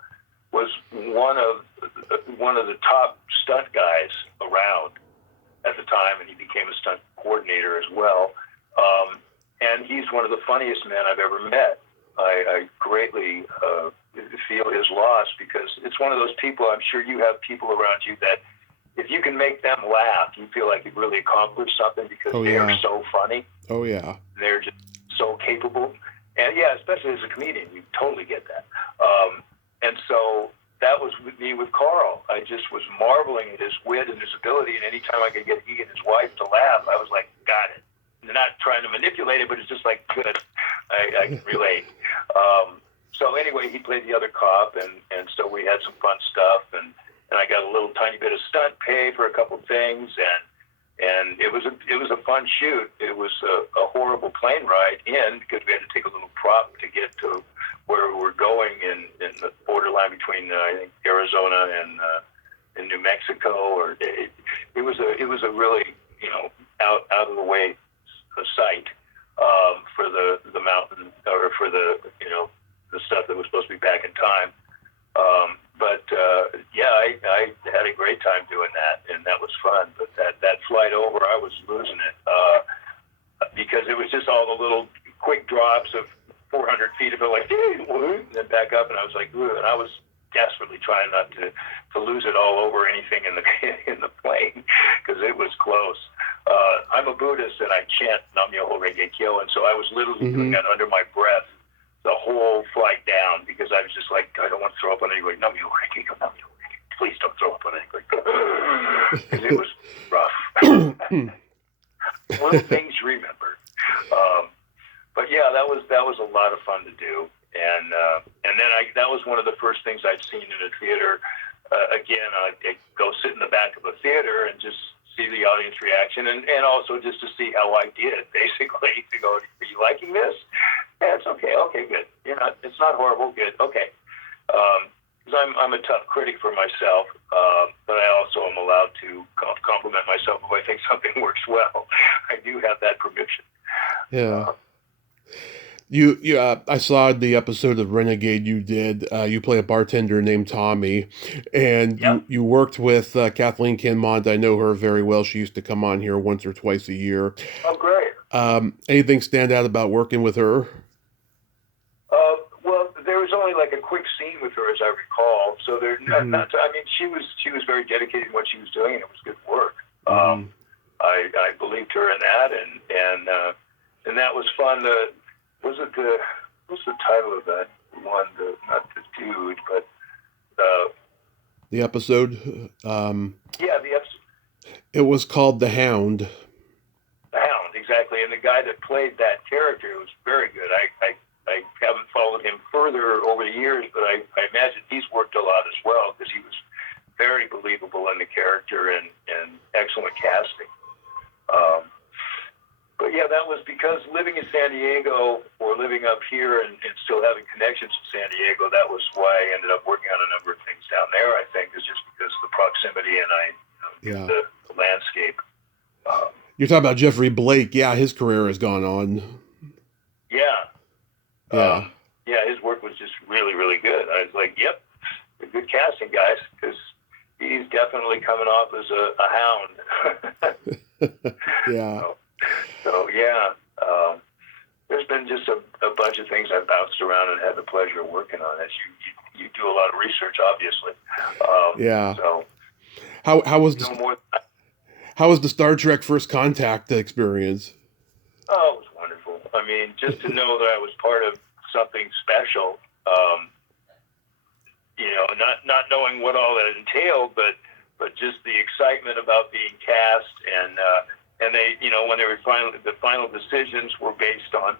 was one of the top stunt guys around at the time, and he became a stunt coordinator as well. And he's one of the funniest men I've ever met. I greatly feel his loss, because it's one of those people, I'm sure you have people around you that if you can make them laugh, you feel like you've really accomplished something, because they are so funny. Oh, yeah. They're just so capable. And yeah, especially as a comedian, you totally get that. And so that was with me with Carl. I just was marveling at his wit and his ability, and anytime I could get he and his wife to laugh, I was like, got it. They're not trying to manipulate it, but it's just like, good. I can relate. So anyway, he played the other cop, and so we had some fun stuff, and I got a little tiny bit of stunt pay for a couple things, and it was a fun shoot. It was a horrible plane ride in because we had to take a little prop to get to where we were going in the borderline between I think Arizona and New Mexico, or it was a really out of the way site for the mountain, or for the stuff that was supposed to be back in time. But I had a great time doing that, and that was fun. But that flight over, I was losing it because it was just all the little quick drops of 400 feet of it, like, and then back up, and I was like, and I was desperately trying not to lose it all over anything in the plane because it was close. I'm a Buddhist, and I chant Nam Myoho Renge Kyo, and so I was literally doing that under my breath the whole flight down because I was just like, I don't want to throw up on anybody. Nam Myoho Renge Kyo, Nam Myoho Renge Kyo. Please don't throw up on anybody. Because it was rough. Little things you remember. But yeah, that was a lot of fun to do, and then that was one of the first things I'd seen in a theater. Again, I'd go sit in the back of a theater and just see the audience reaction, and also just to see how I did, basically, to go, are you liking this? Yeah, it's okay. Okay, good. It's not horrible. Good. Okay. Because I'm a tough critic for myself, but I also am allowed to compliment myself if I think something works well. I do have that permission. Yeah. I saw the episode of Renegade you did. You play a bartender named Tommy, and Yep. you worked with Kathleen Kinmont. I know her very well. She used to come on here once or twice a year. Oh, great. Anything stand out about working with her? Well, there was only like a quick scene with her, as I recall. So there, I mean, she was very dedicated in what she was doing, and it was good work. I believed her in that, and that was fun. What's the title of that one? Not the dude, but the episode. Yeah, the episode. It was called The Hound. The Hound, exactly. And the guy that played that character was very good. I haven't followed him further over the years, but I imagine he's worked a lot as well because he was very believable in the character and excellent casting. But yeah, that was because living in San Diego or living up here and still having connections to San Diego, that was why I ended up working on a number of things down there, I think, is just because of the proximity and the landscape. You're talking about Jeffrey Blake. Yeah, his career has gone on. Yeah. Yeah. Yeah, his work was just really, really good. I was like, yep, good casting, guys, because he's definitely coming off as a hound. Yeah. So yeah, there's been just a bunch of things I've bounced around and had the pleasure of working on. As you do a lot of research, obviously. Yeah. So how was the Star Trek First Contact experience? Oh, it was wonderful. I mean, just to know that I was part of something special. Not knowing what all that entailed, but just the excitement about being cast and they, when they were the final decisions were based on,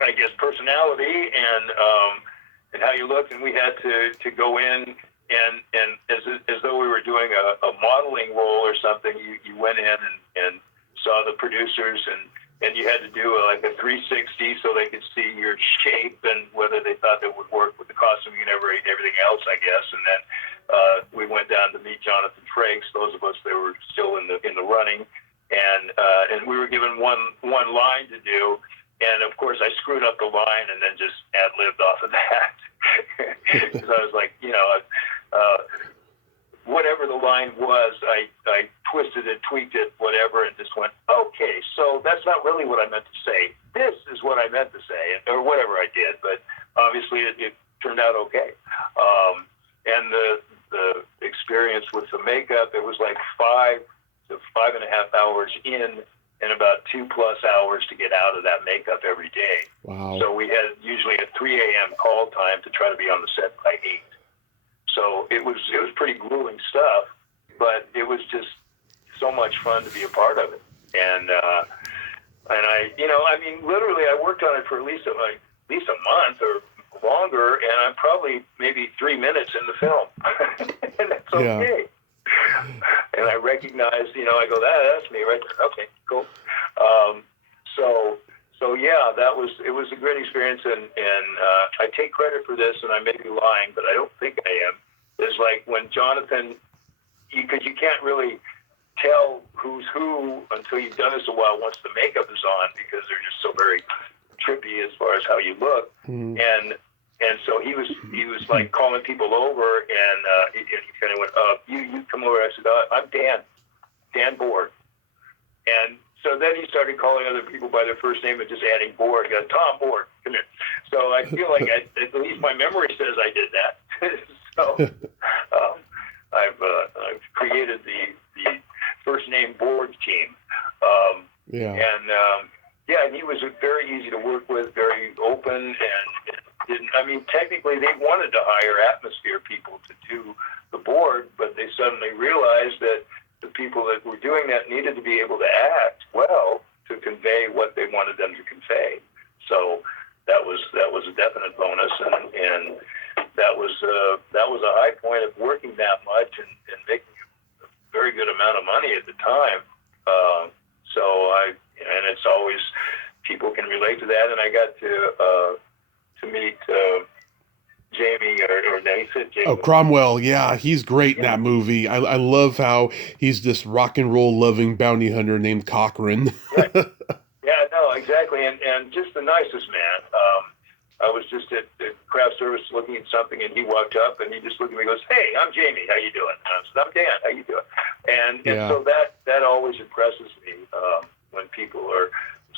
I guess, personality and how you looked, and we had to go in and as though we were doing a modeling role or something. You went in and saw the producers and you had to do like a 360 so they could see your shape and whether they thought that would work with the costuming and everything else, I guess. And then we went down to meet Jonathan Frakes, those of us that were still in the running, and we were given one line to do. And of course, I screwed up the line and then just ad-libbed off of that because I was like, whatever the line was, I twisted it, tweaked it, whatever, and just went, okay, so that's not really what I meant to say. This is what I meant to say, or whatever I did. But obviously, it turned out okay. And the experience with the makeup, it was like 5 to 5.5 hours in and about 2+ hours to get out of that makeup every day. Wow. So we had usually a 3 a.m. call time to try to be on the set by 8. So it was pretty grueling stuff, but it was just so much fun to be a part of it. And I, I mean, literally, I worked on it for at least a month or longer, and I'm probably maybe 3 minutes in the film, and that's okay. Yeah. And I recognized, I go, that's me right there. Okay, cool. So yeah, it was a great experience, and I take credit for this, and I may be lying, but I don't think I am. It's like when Jonathan, because you can't really tell who's who until you've done this a while once the makeup is on, because they're just so very trippy as far as how you look. Mm. And so he was like calling people over, and he kind of went, you come over. I said, I'm Dan Woren. And so then he started calling other people by their first name and just adding Woren. He goes, Tom Woren, come here. So I feel like at least my memory says I did that. So I've created the first name board team. And he was very easy to work with, very open, and didn't. I mean, technically they wanted to hire atmosphere people to do the board, but they suddenly realized that the people that were doing that needed to be able to act well to convey what they wanted them to convey. So that was a definite bonus, and that was a high point of working that much and making a very good amount of money at the time. And it's always, people can relate to that, and I got to meet Jamie, or Nathan. Jamie. Oh, Cromwell, yeah, he's great in that movie. I love how he's this rock and roll loving bounty hunter named Cochran. Right. Yeah, no, exactly, and just the nicest man. I was just at the craft service looking at something, and he walked up, and he just looked at me and goes, "Hey, I'm Jamie. How you doing?" And I said, "I'm Dan. How you doing?" And so that always impresses me when people are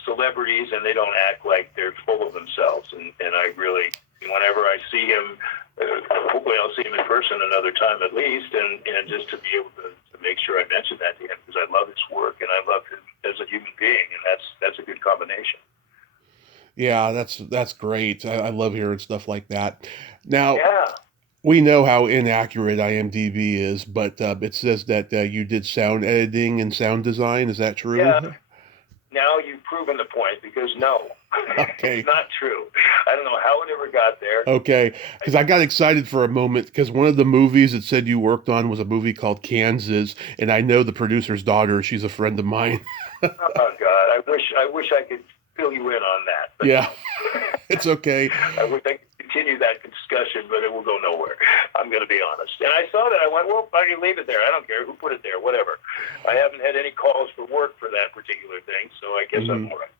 celebrities and they don't act like they're full of themselves. And I really, whenever I see him, hopefully I'll see him in person another time at least, and just to be able to make sure I mention that to him, because I love his work and I love him as a human being, and that's a good combination. Yeah, that's great. I love hearing stuff like that. Now, we know how inaccurate IMDb is, but it says that you did sound editing and sound design. Is that true? Yeah. Now you've proven the point, because no, okay. It's not true. I don't know how it ever got there. Okay, because I got excited for a moment, because one of the movies it said you worked on was a movie called Kansas, and I know the producer's daughter. She's a friend of mine. Oh God, I wish I could fill you in on that. But yeah, it's okay. I wish I could continue that discussion, but it will go nowhere. I'm going to be honest. And I saw that. I went, well, I can leave it there. I don't care who put it there, whatever. I haven't had any calls for work for that particular thing, so I guess I'm all right.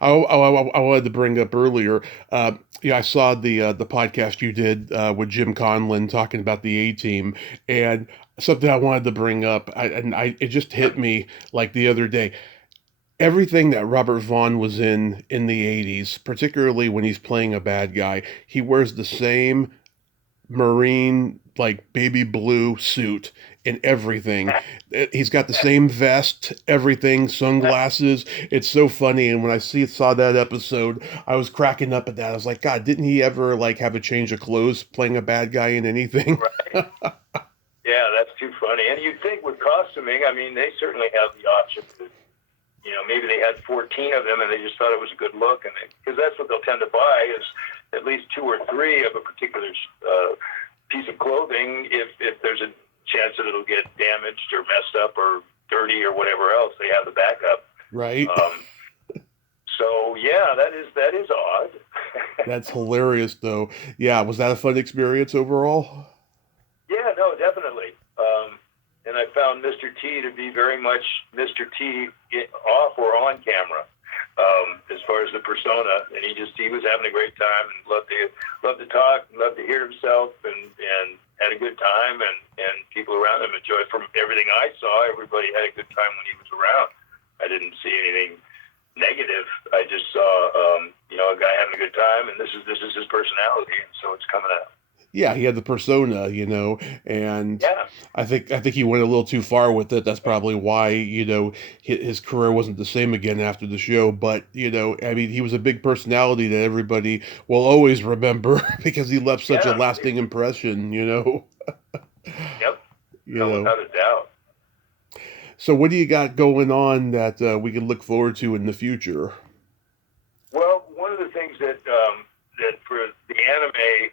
I wanted to bring up earlier. I saw the podcast you did with Jim Conlon talking about the A-Team, and something I wanted to bring up. It just hit me like the other day. Everything that Robert Vaughn was in the 80s, particularly when he's playing a bad guy, he wears the same marine, like baby blue suit in everything. He's got the same vest, everything, sunglasses. It's so funny. And when I saw that episode, I was cracking up at that. I was like, God, didn't he ever like have a change of clothes playing a bad guy in anything? Right. Yeah, that's too funny. And you'd think with costuming, I mean, they certainly have the option to, maybe they had 14 of them and they just thought it was a good look, and because that's what they'll tend to buy is at least 2 or 3 of a particular piece of clothing. If there's a chance that it'll get damaged or messed up or dirty or whatever else, they have the backup. Right. So yeah, that is odd. That's hilarious, though. Yeah, was that a fun experience overall? Yeah, no, definitely. And I found Mr. T to be very much Mr. T off or on camera, as far as the persona. And he was having a great time and loved to talk, loved to hear himself, and had a good time. And people around him enjoyed. From everything I saw, everybody had a good time when he was around. I didn't see anything negative. I just saw, a guy having a good time, and this is his personality, and so it's coming out. Yeah, he had the persona, and Yeah, I think he went a little too far with it. That's probably why, his career wasn't the same again after the show. But, I mean, he was a big personality that everybody will always remember because he left such a yeah, lasting impression. yep, You no, know. without a doubt. So what do you got going on that we can look forward to in the future? Well, one of the things that for the anime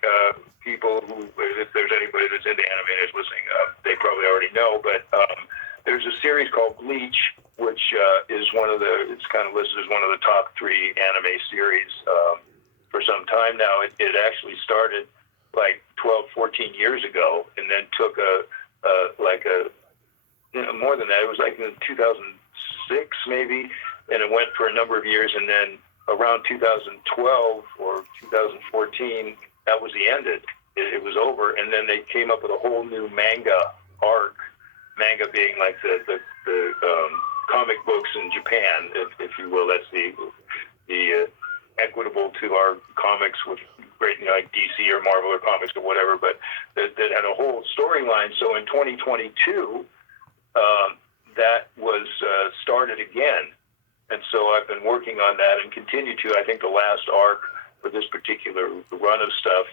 people who, if there's anybody that's into anime that's listening, they probably already know, but there's a series called Bleach, which is it's kind of listed as one of the top 3 anime series for some time now. It actually started like 12, 14 years ago, and then took more than that. It was like in 2006 maybe, and it went for a number of years, and then around 2012 or 2014, that was the end. It was over, and then they came up with a whole new manga arc. Manga being like the comic books in Japan, if you will. That's the equitable to our comics with great, like DC or Marvel or comics or whatever, but that had a whole storyline. So in 2022, that was started again. And so I've been working on that and continue to. I think the last arc for this particular run of stuff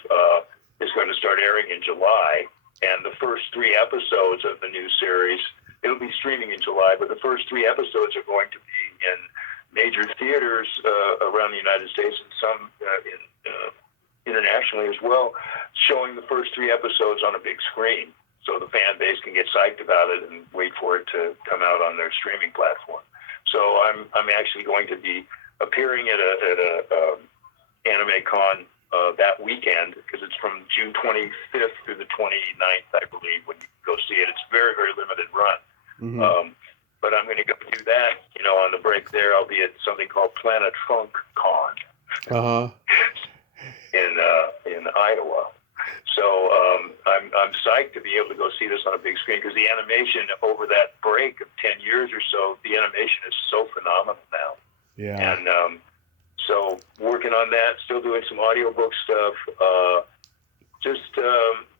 is going to start airing in July. And the first 3 episodes of the new series, it'll be streaming in July, but the first 3 episodes are going to be in major theaters around the United States and some internationally as well, showing the first 3 episodes on a big screen. So the fan base can get psyched about it and wait for it to come out on their streaming platform. So I'm actually going to be appearing at a Anime Con that weekend, because it's from June 25th through the 29th, I believe, when you go see it. It's very, very limited run. Mm-hmm. But I'm going to go do that. On the break there, I'll be at something called Planet Funk Con in Iowa. So I'm psyched to be able to go see this on a big screen, because the animation over that break of 10 years or so, the animation is so phenomenal now. Yeah. And so working on that, still doing some audiobook stuff.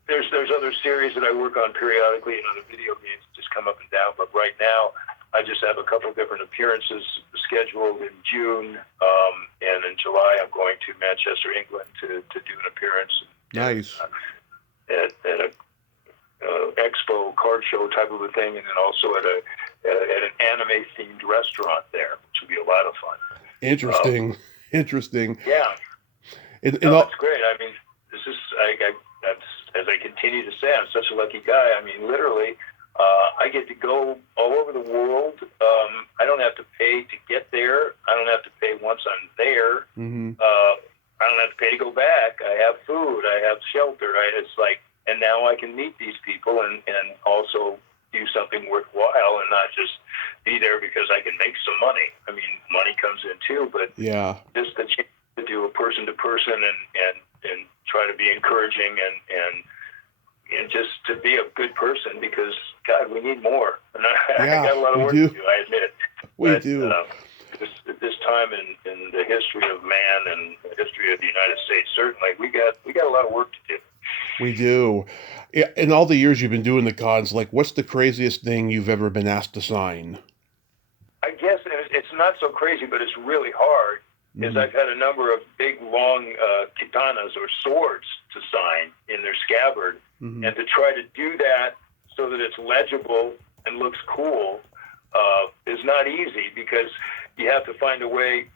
There's other series that I work on periodically, and other video games just come up and down. But right now, I just have a couple of different appearances scheduled in June, and in July I'm going to Manchester, England to do an appearance. Nice. At a expo card show type of a thing, and then also at an anime themed restaurant there, which will be a lot of fun. Interesting. Yeah. That's great. I mean, this is that's, as I continue to say, I'm such a lucky guy. I mean, literally, I get to go all over the world. I don't have to pay to get there. I don't have to pay once I'm there. Mm-hmm. I don't have to pay to go back. I have food. I have shelter. It's like, and now I can meet these people and also do something worthwhile, and not just be there because I can make some money. I mean, money comes in too, but yeah, just the chance to do a person to person and try to be encouraging and just to be a good person, because God, we need more. And I got a lot of work to do, I admit. We do. At this time in the history of man and the history of the United States, certainly we got a lot of work to do. We do. Yeah, in all the years you've been doing the cons, like, what's the craziest thing you've ever been asked to sign? I guess it's not so crazy, but it's really hard. Is I've had a number of big, long katanas or swords to sign in their scabbard, and to try to do that so that it's legible and looks cool is not easy, because you have to find a way.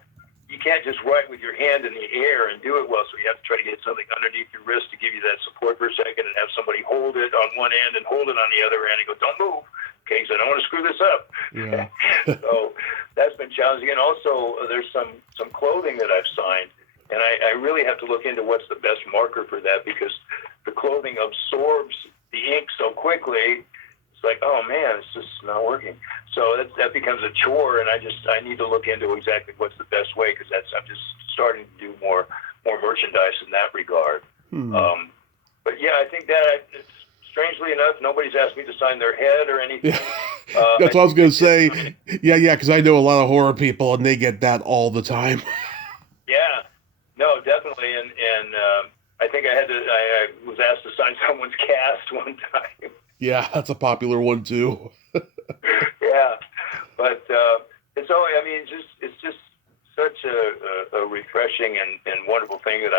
You can't just write with your hand in the air and do it well, so you have to try to get something underneath your wrist to give you that support for a second, and have somebody hold it on one end and hold it on the other end and go, don't move, okay, so I don't want to screw this up. Yeah. So that's been challenging. And also there's some clothing that I've signed, and I really have to look into what's the best marker for that, because the clothing absorbs the ink so quickly. It's like, oh man, it's just not working. So that becomes a chore, and I need to look into exactly what's the best way, because I'm just starting to do more merchandise in that regard. But yeah, I think that it's, strangely enough, nobody's asked me to sign their head or anything. That's what I was going to say. Yeah, because I know a lot of horror people, and they get that all the time. Yeah, no, definitely, and I think think I was asked to sign someone's cast one time. Yeah, that's a popular one too. Yeah, but it's always, I mean, it's just such a refreshing and wonderful thing that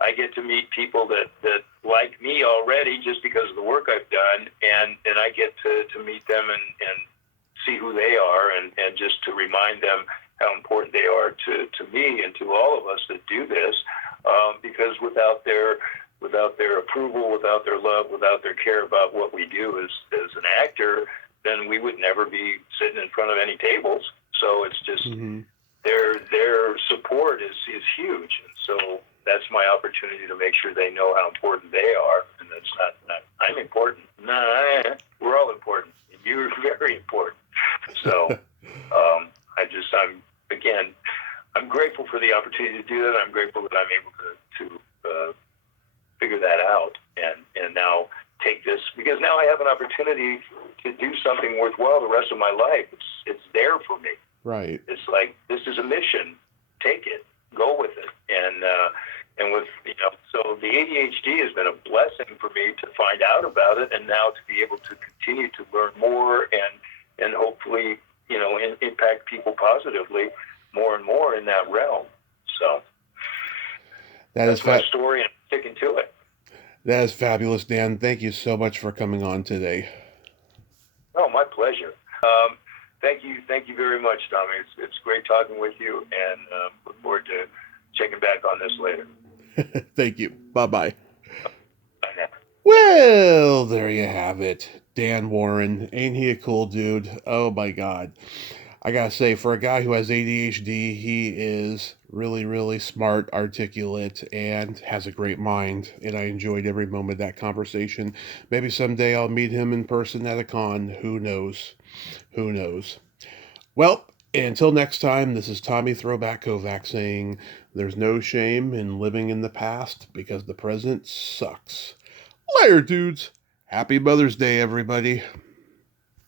I get to meet people that like me already just because of the work I've done, and I get to meet them and see who they are, and just to remind them how important they are to me and to all of us that do this, because without their approval, without their love, without their care about what we do as an actor, then we would never be sitting in front of any tables. So it's just their support is huge, and so that's my opportunity to make sure they know how important they are, and that's not I'm important. No, we're all important. You're very important. So I'm grateful for the opportunity to do that. I'm grateful that I'm able to figure that out and now take this, because now I have an opportunity to do something worthwhile the rest of my life. It's there for me. Right. It's like, this is a mission. Take it. Go with it. And with, so the ADHD has been a blessing for me to find out about it, and now to be able to continue to learn more and hopefully, impact people positively more and more in that realm. So that's my story, and I'm sticking to it. That is fabulous, Dan. Thank you so much for coming on today. Oh, my pleasure. Thank you very much, Tommy. It's great talking with you, and look forward to checking back on this later. Thank you. Bye-bye. Bye now. Well, there you have it. Dan Woren. Ain't he a cool dude? Oh, my God. I gotta say, for a guy who has ADHD, he is really, really smart, articulate, and has a great mind. And I enjoyed every moment of that conversation. Maybe someday I'll meet him in person at a con. Who knows? Who knows? Well, until next time, this is Tommy Throwback Kovac saying there's no shame in living in the past because the present sucks. Later, dudes. Happy Mother's Day, everybody.